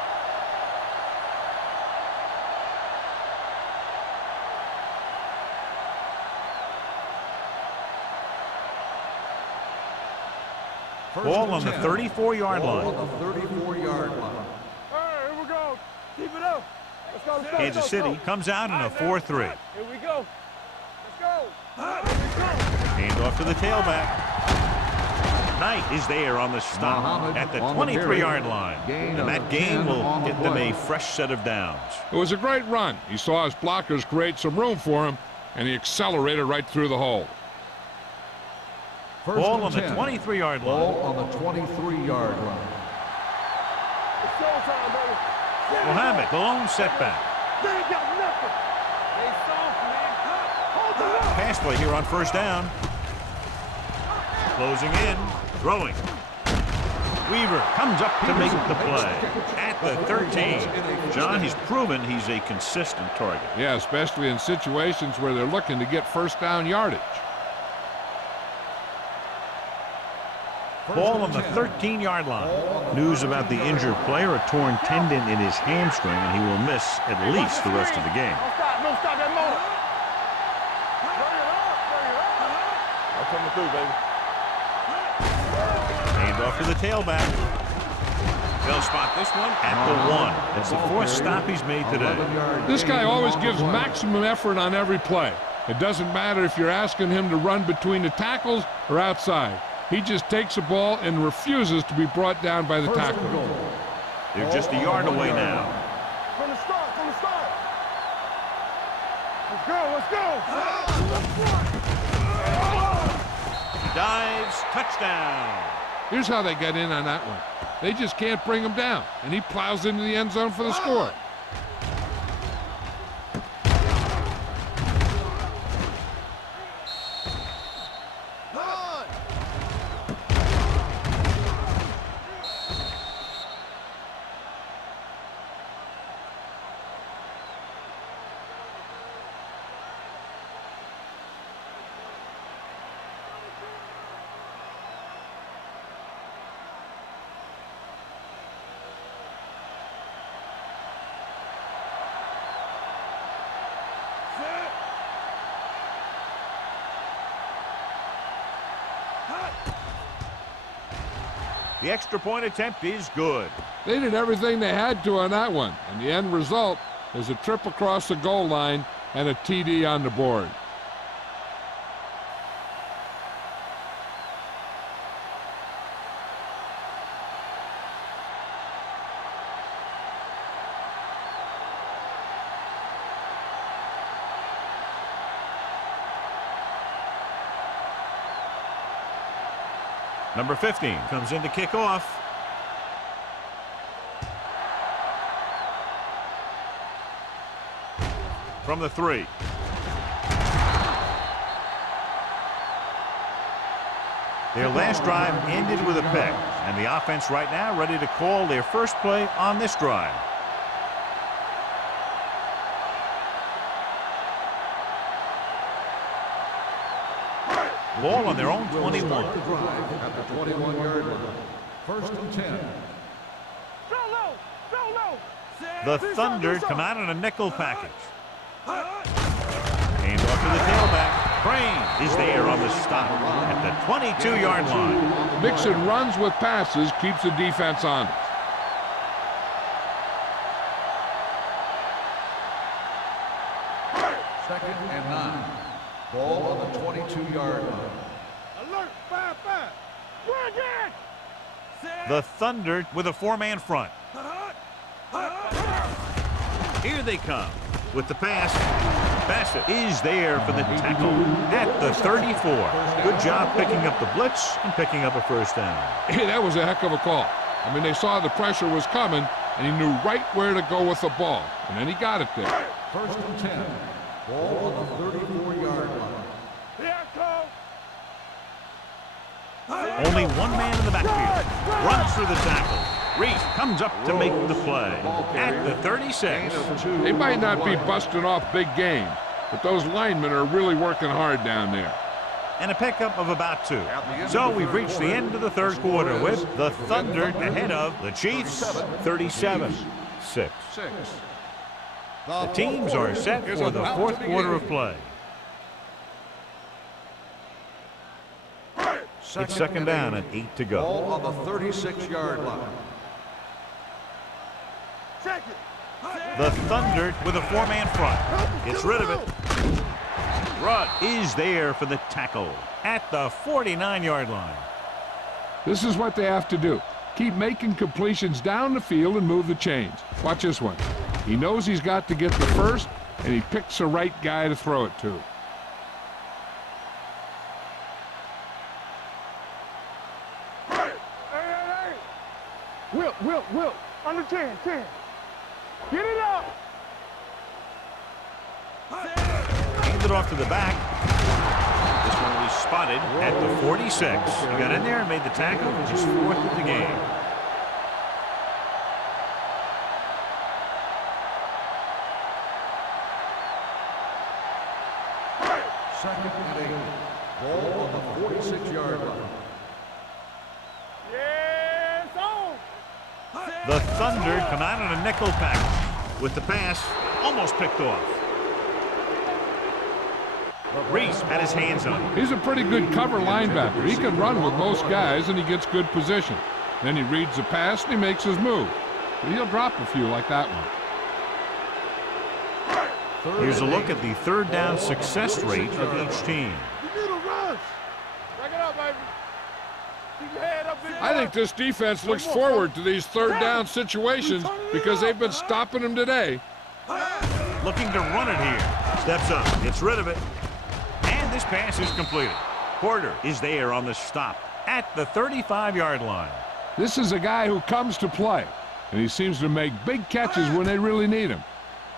Ball on the 34-yard line. Ball on the 34-yard line. All right, here we go. Keep it up. Let's go. Kansas City comes out in a 4-3. Here we go. Let's go. Hand off to the tailback. Knight is there on the stop at the 23-yard line. And that gain will get them a fresh set of downs. It was a great run. He saw his blockers create some room for him, and he accelerated right through the hole. Ball on the 23-yard line. Ball on the 23-yard line. It's showtime, baby. Mohammed, the lone setback. They ain't got nothing. They soft, man. Hold it up. Pass play here on first down. Closing in, throwing. Weaver comes up to make the play at the 13. John, he's proven he's a consistent target. Yeah, especially in situations where they're looking to get first down yardage. Ball on the 13-yard line. News about the injured player, a torn tendon in his hamstring, and he will miss at least the rest of the game. Don't stop that motor. I'm coming through, baby. Hand off to the tailback. They'll spot this one at the 1. It's the 4th stop he's made today. This guy always gives maximum effort on every play. It doesn't matter if you're asking him to run between the tackles or outside. He just takes the ball and refuses to be brought down by the tackler. They're just a yard away now. From the start. Let's go. He dives, touchdown. Here's how they get in on that one. They just can't bring him down, and he plows into the end zone for the score. The extra point attempt is good. They did everything they had to on that one, and the end result is a trip across the goal line and a TD on the board. Number 15 comes in to kick off. From the 3. Their last drive ended with a pick, and the offense right now ready to call their first play on this drive. Ball on their own 21. Start the drive at the 21-yard line. First and 10. The Thunder come out in a nickel package. Hand off to the tailback. Crane is there on the stop at the 22-yard line. Mixon runs with passes, keeps the defense honest. Second and 9. Ball on the 22-yard line. Alert, 5-5. Run again. The Thunder with a four-man front. Here they come with the pass. Bassett is there for the tackle at the 34. Good job picking up the blitz and picking up a first down. Hey, that was a heck of a call. I mean, they saw the pressure was coming, and he knew right where to go with the ball, and then he got it there. First and 10. Ball on the 34-yard line. Here I come. Only one man in the backfield. Runs through the tackle. Reese comes up to make the play at the 36. They might not be busting off big games, but those linemen are really working hard down there. And a pickup of about 2. So we've reached the end of the third quarter with the Thunder ahead of the Chiefs 37-6. The teams are set for the fourth quarter of play. It's second down and 8 to go. Ball on the 36-yard line. The Thunder with a four-man front. Gets rid of it. Rudd is there for the tackle at the 49-yard line. This is what they have to do. Keep making completions down the field and move the chains. Watch this one. He knows he's got to get the first, and he picks the right guy to throw it to. Hey. Will. Under 10. Get it up. Handed off to the back. This one was spotted at the 46. He got in there and made the tackle, which is fourth of the game. Second and 8. Ball on the 46-yard line. Yes, on. The Thunder come out in a nickel package with the pass almost picked off. Reese had his hands on it. He's a pretty good cover linebacker. He can run with most guys, and he gets good position. Then he reads the pass, and he makes his move. But he'll drop a few like that one. Here's a look at the third down success rate of each team. You need a rush. Back it up, baby. Keep your head up. I think this defense looks forward to these third down situations because they've been stopping them today. Looking to run it here. Steps up, gets rid of it. And this pass is completed. Porter is there on the stop at the 35-yard line. This is a guy who comes to play, and he seems to make big catches when they really need him.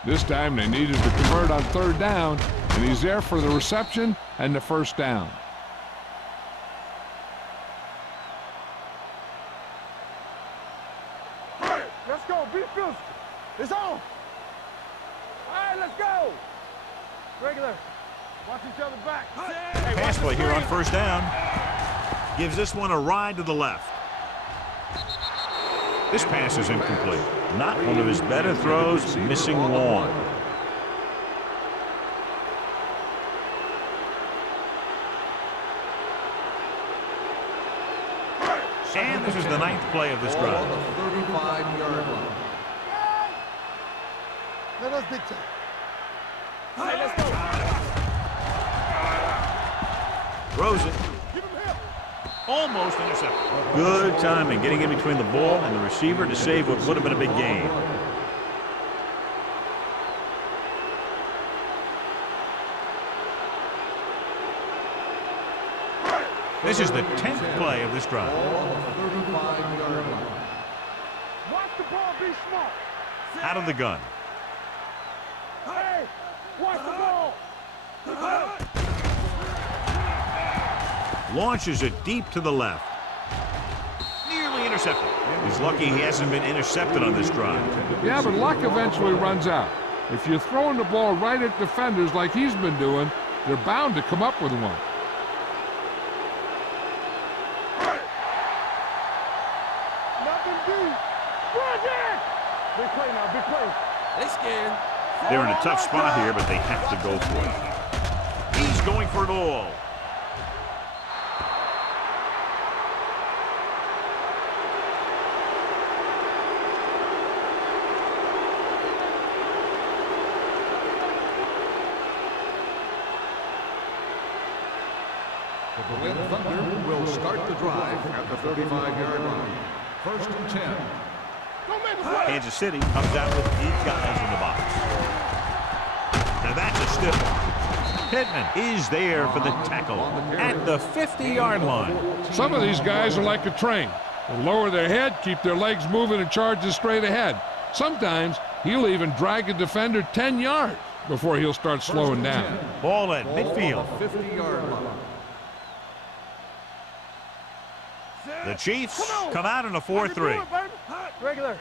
This time they needed to convert on third down, and he's there for the reception and the first down. Let's go. Be physical. It's on. All right, let's go. Regular. Watch each other back. Pass play here on first down. Gives this one a ride to the left. This pass is incomplete. Not one of his better throws, missing long. And this is the ninth play of this Ball drive. on the 35-yard line. Let us dictate. Hey, let's go. Throws it. Give him help. Almost intercepted. Good timing, getting in between the ball and the receiver to save what would have been a big gain. This is the 10th play of this drive. Ball on the 35-yard line. Watch the ball. Be smart. Out of the gun. Hey, watch the ball. Launches it deep to the left. Nearly intercepted. He's lucky he hasn't been intercepted on this drive. Yeah, but luck eventually runs out. If you're throwing the ball right at defenders like he's been doing, they're bound to come up with one. Nothing deep. Big play now, big play. They scared. They're in a tough spot here, but they have to go for it. He's going for it all. The Berlin Thunder will start the drive at the 35-yard line. First and 10. Kansas City comes out with 8 guys in the box. Now that's a stiff one. Pittman is there for the tackle at the 50-yard line. Some of these guys are like a train. They lower their head, keep their legs moving, and charge straight ahead. Sometimes he'll even drag a defender 10 yards before he'll start slowing down. Ball at midfield. 50-yard line. The Chiefs come out in a 4-3. Regular.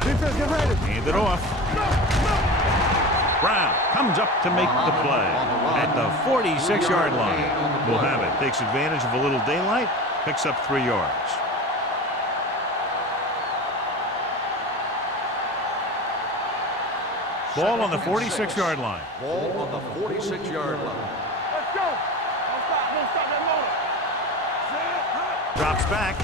Defense, get ready. Hand it off. Brown comes up to make the play at the 46-yard line. Will have it. Takes advantage of a little daylight. Picks up 3 yards. Ball on the 46-yard line. Ball on the 46-yard line. Let's go. Don't stop that motor. Drops back.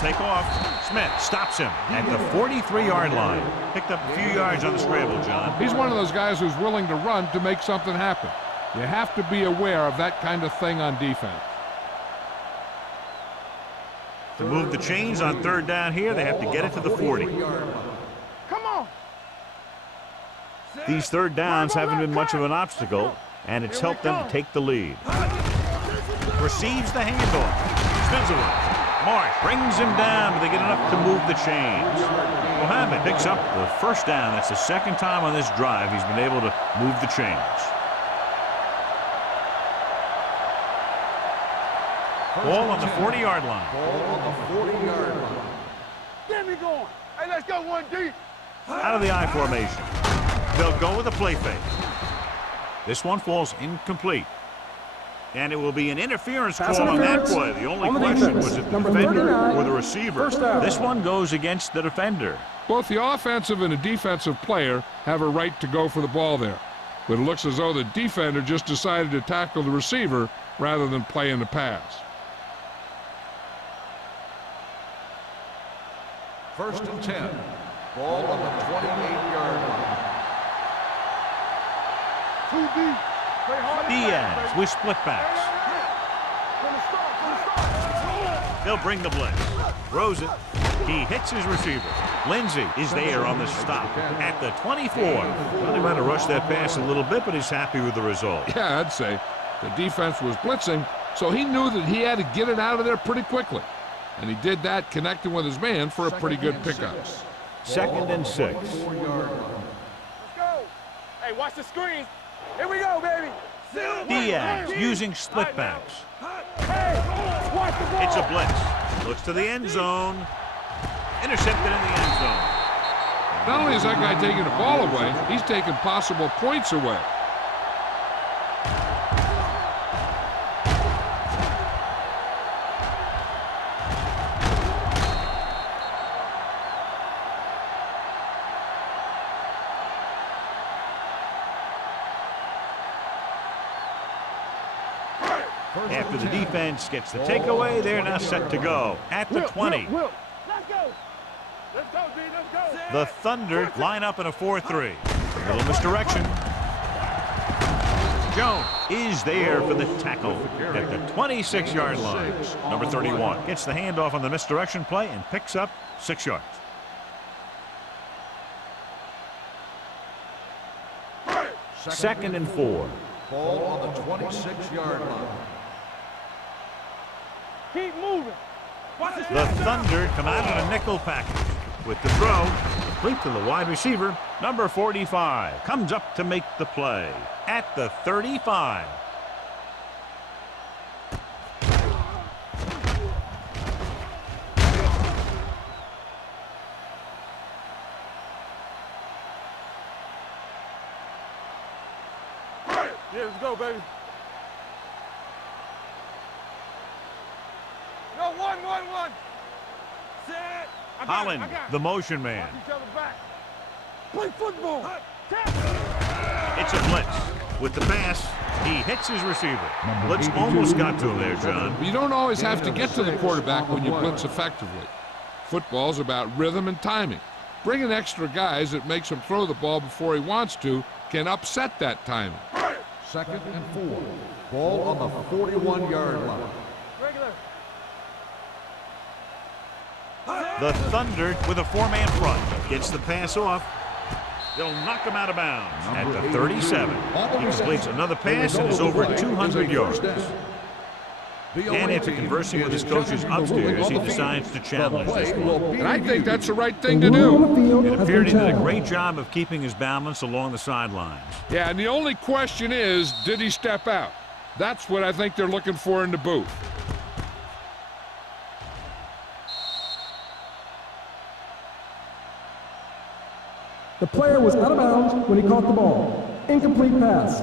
Take off. Smith stops him at the 43-yard line. Picked up a few yards on the scramble, John. He's one of those guys who's willing to run to make something happen. You have to be aware of that kind of thing on defense. To move the chains on 3rd down here, they have to get it to the 40. Come on. These 3rd downs haven't been much of an obstacle, and it's helped them to take the lead. Receives the handoff. Spins away. Mark brings him down, but they get enough to move the chains. Mohammed picks up the 1st down. That's the 2nd time on this drive he's been able to move the chains. Ball on the 40-yard line. Ball on the 40-yard line. Get me going. Hey, let's go 1 deep. Out of the I formation. They'll go with a play fake. This one falls incomplete. And it will be an interference call on that play. The only question was it the defender or the receiver. This one goes against the defender. Both the offensive and the defensive player have a right to go for the ball there. But it looks as though the defender just decided to tackle the receiver rather than play in the pass. First and 10. Ball on the 28-yard line. 2 deep. Play hard. Diaz with split backs. From the start. They'll bring the blitz. Throws it. He hits his receiver. Lindsey is there on the stop at the 24. Well, he might have rushed that pass a little bit, but he's happy with the result. Yeah, I'd say. The defense was blitzing, so he knew that he had to get it out of there pretty quickly. And he did that connecting with his man for a pretty good pickup. 2nd and 6. Let's go. Hey, watch the screen. Here we go, baby. Diaz using split backs. Hey, watch the ball. It's a blitz. Looks to the end zone. Intercepted in the end zone. Not only is that guy taking the ball away, he's taking possible points away. After the defense gets the takeaway, they're now set to go at the 20. Let's go. Let's go, D. Let's go. The Thunder line up in a 4-3. A little misdirection. Jones is there for the tackle at the 26-yard line. Number 31 gets the handoff on the misdirection play and picks up 6 yards. Second and 4. Ball on the 26-yard line. Keep moving. The Thunder come out in a nickel package. with the throw. Complete to the wide receiver. Number 45 comes up to make the play at the 35. Yeah, let's go, baby. No, one. Set. Holland, the motion man. Watch each other back. Play football. It's a blitz. With the pass, he hits his receiver. Blitz almost got to him there, John. You don't always have to get to the quarterback when you blitz effectively. Football's about rhythm and timing. Bringing extra guys that makes him throw the ball before he wants to can upset that timing. 2nd and 4. Ball on the 41-yard line. Regular. The Thunder with a four-man front. Gets the pass off. They'll knock him out of bounds at the 37. He completes another pass and is over 200 yards. And after conversing with his coaches upstairs, he decides to challenge this one. And I think that's the right thing to do. It appeared he did a great job of keeping his balance along the sidelines. Yeah, and the only question is, did he step out? That's what I think they're looking for in the booth. The player was out of bounds when he caught the ball. Incomplete pass.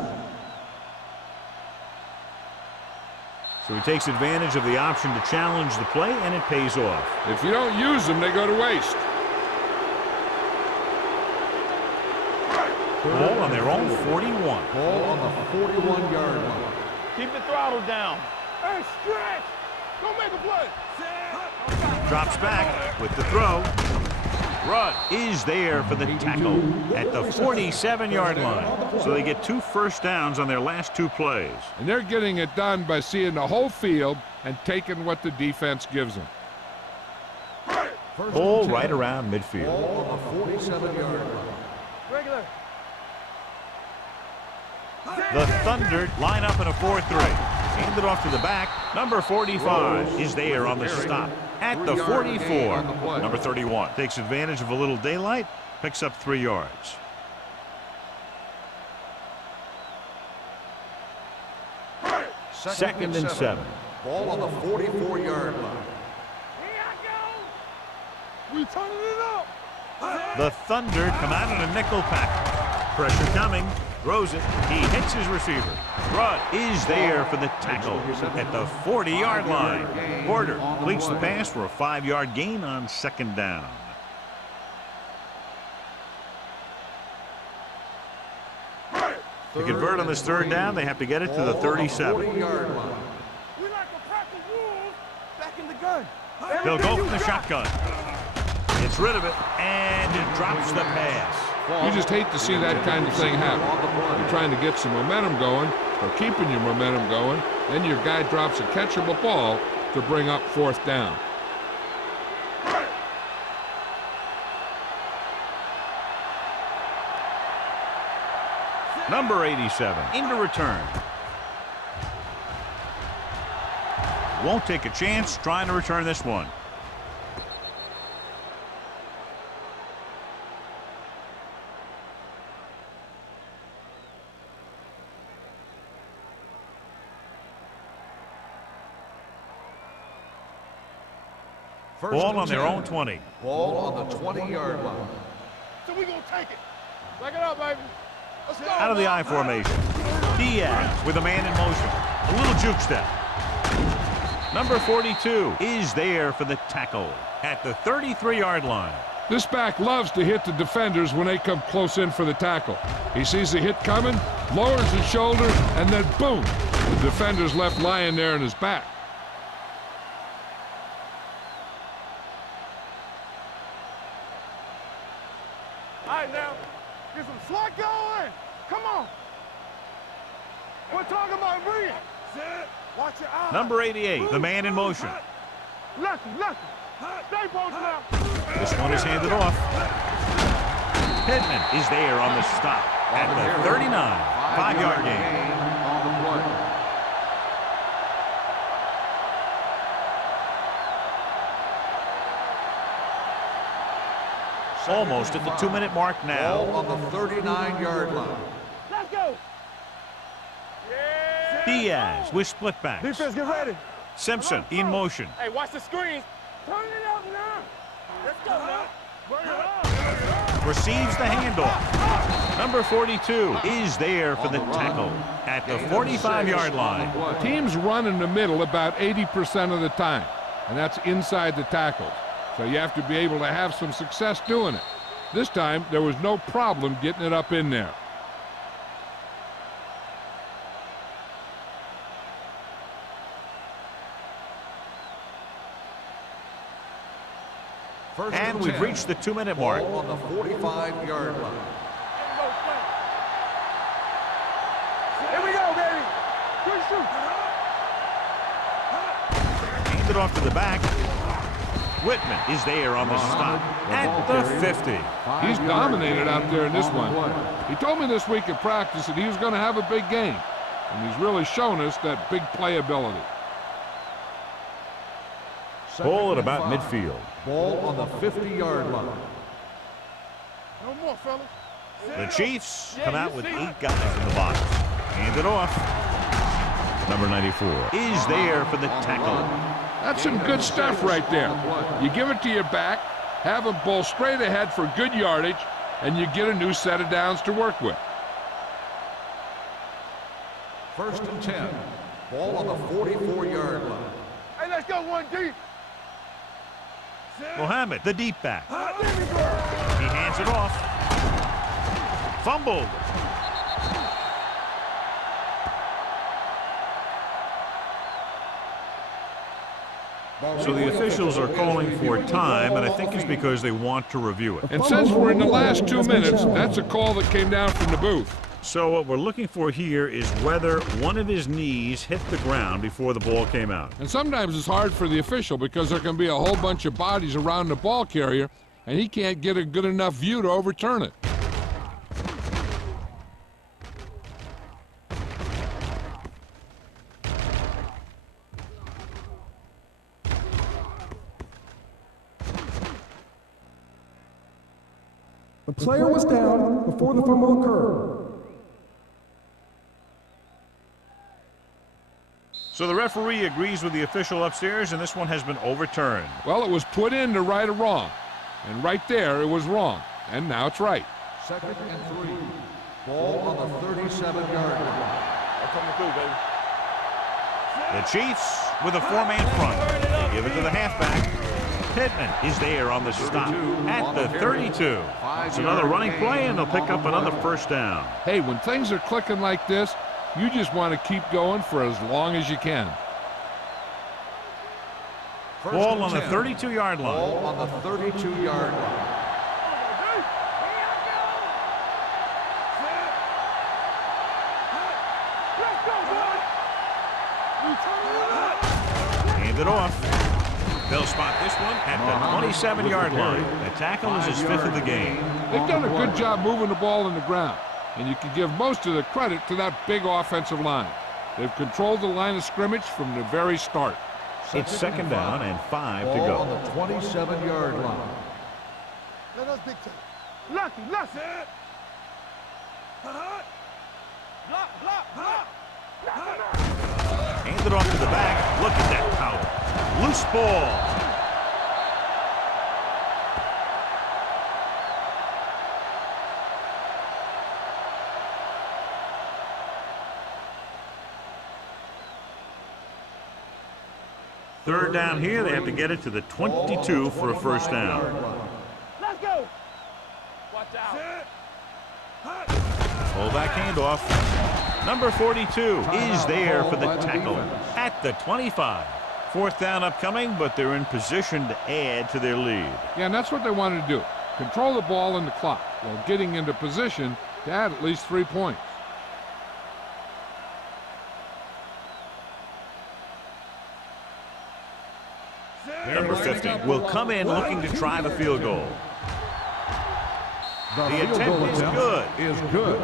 So he takes advantage of the option to challenge the play, and it pays off. If you don't use them, they go to waste. Ball on their own 41. Ball on the 41-yard line. Keep the throttle down. Hey, stretch. Go make a play. Drops back with the throw. Rudd is there for the tackle at the 47-yard line. So they get 2 first downs on their last 2 plays. And they're getting it done by seeing the whole field and taking what the defense gives them. Ball right around midfield. Ball on the 47-yard line. Regular. The Thunder line up in a 4-3. Hand it off to the back. Number 45 is there on the stop at the 44. Number 31 takes advantage of a little daylight, picks up 3 yards. Second and 7. Ball on the 44-yard line. Here I go. We turning it up. The Thunder come out in a nickel pack. Pressure coming. Throws it. He hits his receiver. Rudd is there for the tackle at the 40-yard line. Porter completes the pass for a 5-yard gain on 2nd down. To convert on this 3rd down, they have to get it to the 37. We like to practice rules back in the gun. They'll go from the shotgun. Gets rid of it, and it drops the pass. You just hate to see that kind of thing happen. You're trying to get some momentum going, or keeping your momentum going, then your guy drops a catchable ball to bring up 4th down. Number 87 into return. Won't take a chance trying to return this one. Ball on their own 20. Ball on the 20-yard line. So we gonna take it. Back it up, baby. Let's go. Out of the I formation. Diaz with a man in motion. A little juke step. Number 42 is there for the tackle at the 33-yard line. This back loves to hit the defenders when they come close in for the tackle. He sees the hit coming, lowers his shoulder, and then boom, the defender's left lying there in his back. All right, now, get some slack going. Come on. We're talking about breathing. Watch your eyes. Number 88, the man in motion. Lefty. Stay posted out. This one is handed off. Pittman is there on the stop at the 39. 5-yard gain. On the play. Almost at the 2-minute mark now. Ball on the 39-yard line. Let's go. Yeah. Diaz with split backs. Defense, get ready. Simpson in motion. Hey, watch the screen. Turn it up now. Let's go now. Bring it on. Receives the handoff. Number 42 is there for the tackle at the 45-yard line. Teams run in the middle about 80% of the time, and that's inside the tackles. So you have to be able to have some success doing it. This time, there was no problem getting it up in there. And we've reached the 2-minute mark. Ball on the 45-yard line. Here we go, baby. Good shoot. Handed off to the back. Whitman is there on the stop at the 50. He's dominated out there in this one. He told me this week at practice that he was going to have a big game, and he's really shown us that big playability. Ball at about midfield. Ball on the 50-yard line. No more, fellas. The Chiefs come out with 8 guys in the box. Hand it off. Number 94 is there for the tackle. That's some good stuff right there. You give it to your back, have him pull straight ahead for good yardage, and you get a new set of downs to work with. 1st and 10. Ball on the 44-yard line. Hey, let's go one deep. Mohammed, the deep back. He hands it off. Fumbled. So the officials are calling for time, and I think it's because they want to review it. And since we're in the last 2 minutes, that's a call that came down from the booth. So what we're looking for here is whether one of his knees hit the ground before the ball came out. And sometimes it's hard for the official because there can be a whole bunch of bodies around the ball carrier, and he can't get a good enough view to overturn it. The player was down before the fumble occurred. So the referee agrees with the official upstairs, and this one has been overturned. Well, it was put in to right a wrong, and right there it was wrong, and now it's right. 2nd and 3. Ball on the 37-yard line. Coming through, baby. The Chiefs with a 4-man front. They give it to the halfback. Pittman is there on the stop at the 32. It's another running play, and they'll pick up another 1st down. Hey, when things are clicking like this, you just want to keep going for as long as you can. Ball on the 32-yard line. Ball on the 32-yard line. Hand it off. They'll spot this one at the 27-yard line. The tackle is his 5th of the game. They've done a good job moving the ball in the ground, and you can give most of the credit to that big offensive line. They've controlled the line of scrimmage from the very start. It's 2nd down and 5 to Ball go. on the 27-yard line. Let us big time. Lucky, lucky. Block, block, block. Hand it off to the back. Look at that power. Loose ball. Third down here. They have to get it to the 22 for a 1st down. Let's go. Watch out. Fullback handoff. Number 42 is there for the tackle at the 25. 4th down upcoming, but they're in position to add to their lead. Yeah, and that's what they wanted to do. Control the ball and the clock while getting into position to add at least 3 points. Number 50 will come in looking to try the field goal. The attempt is good. Is good.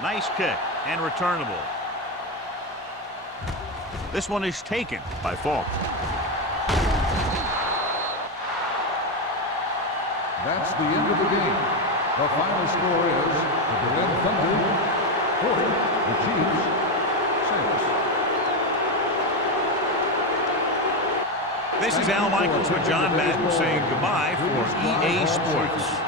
Nice kick and returnable. This one is taken by fault. That's the end of the game. The final score is the Berlin Thunder 40, the Chiefs 6. This is Al Michaels with John Madden saying goodbye for EA Sports.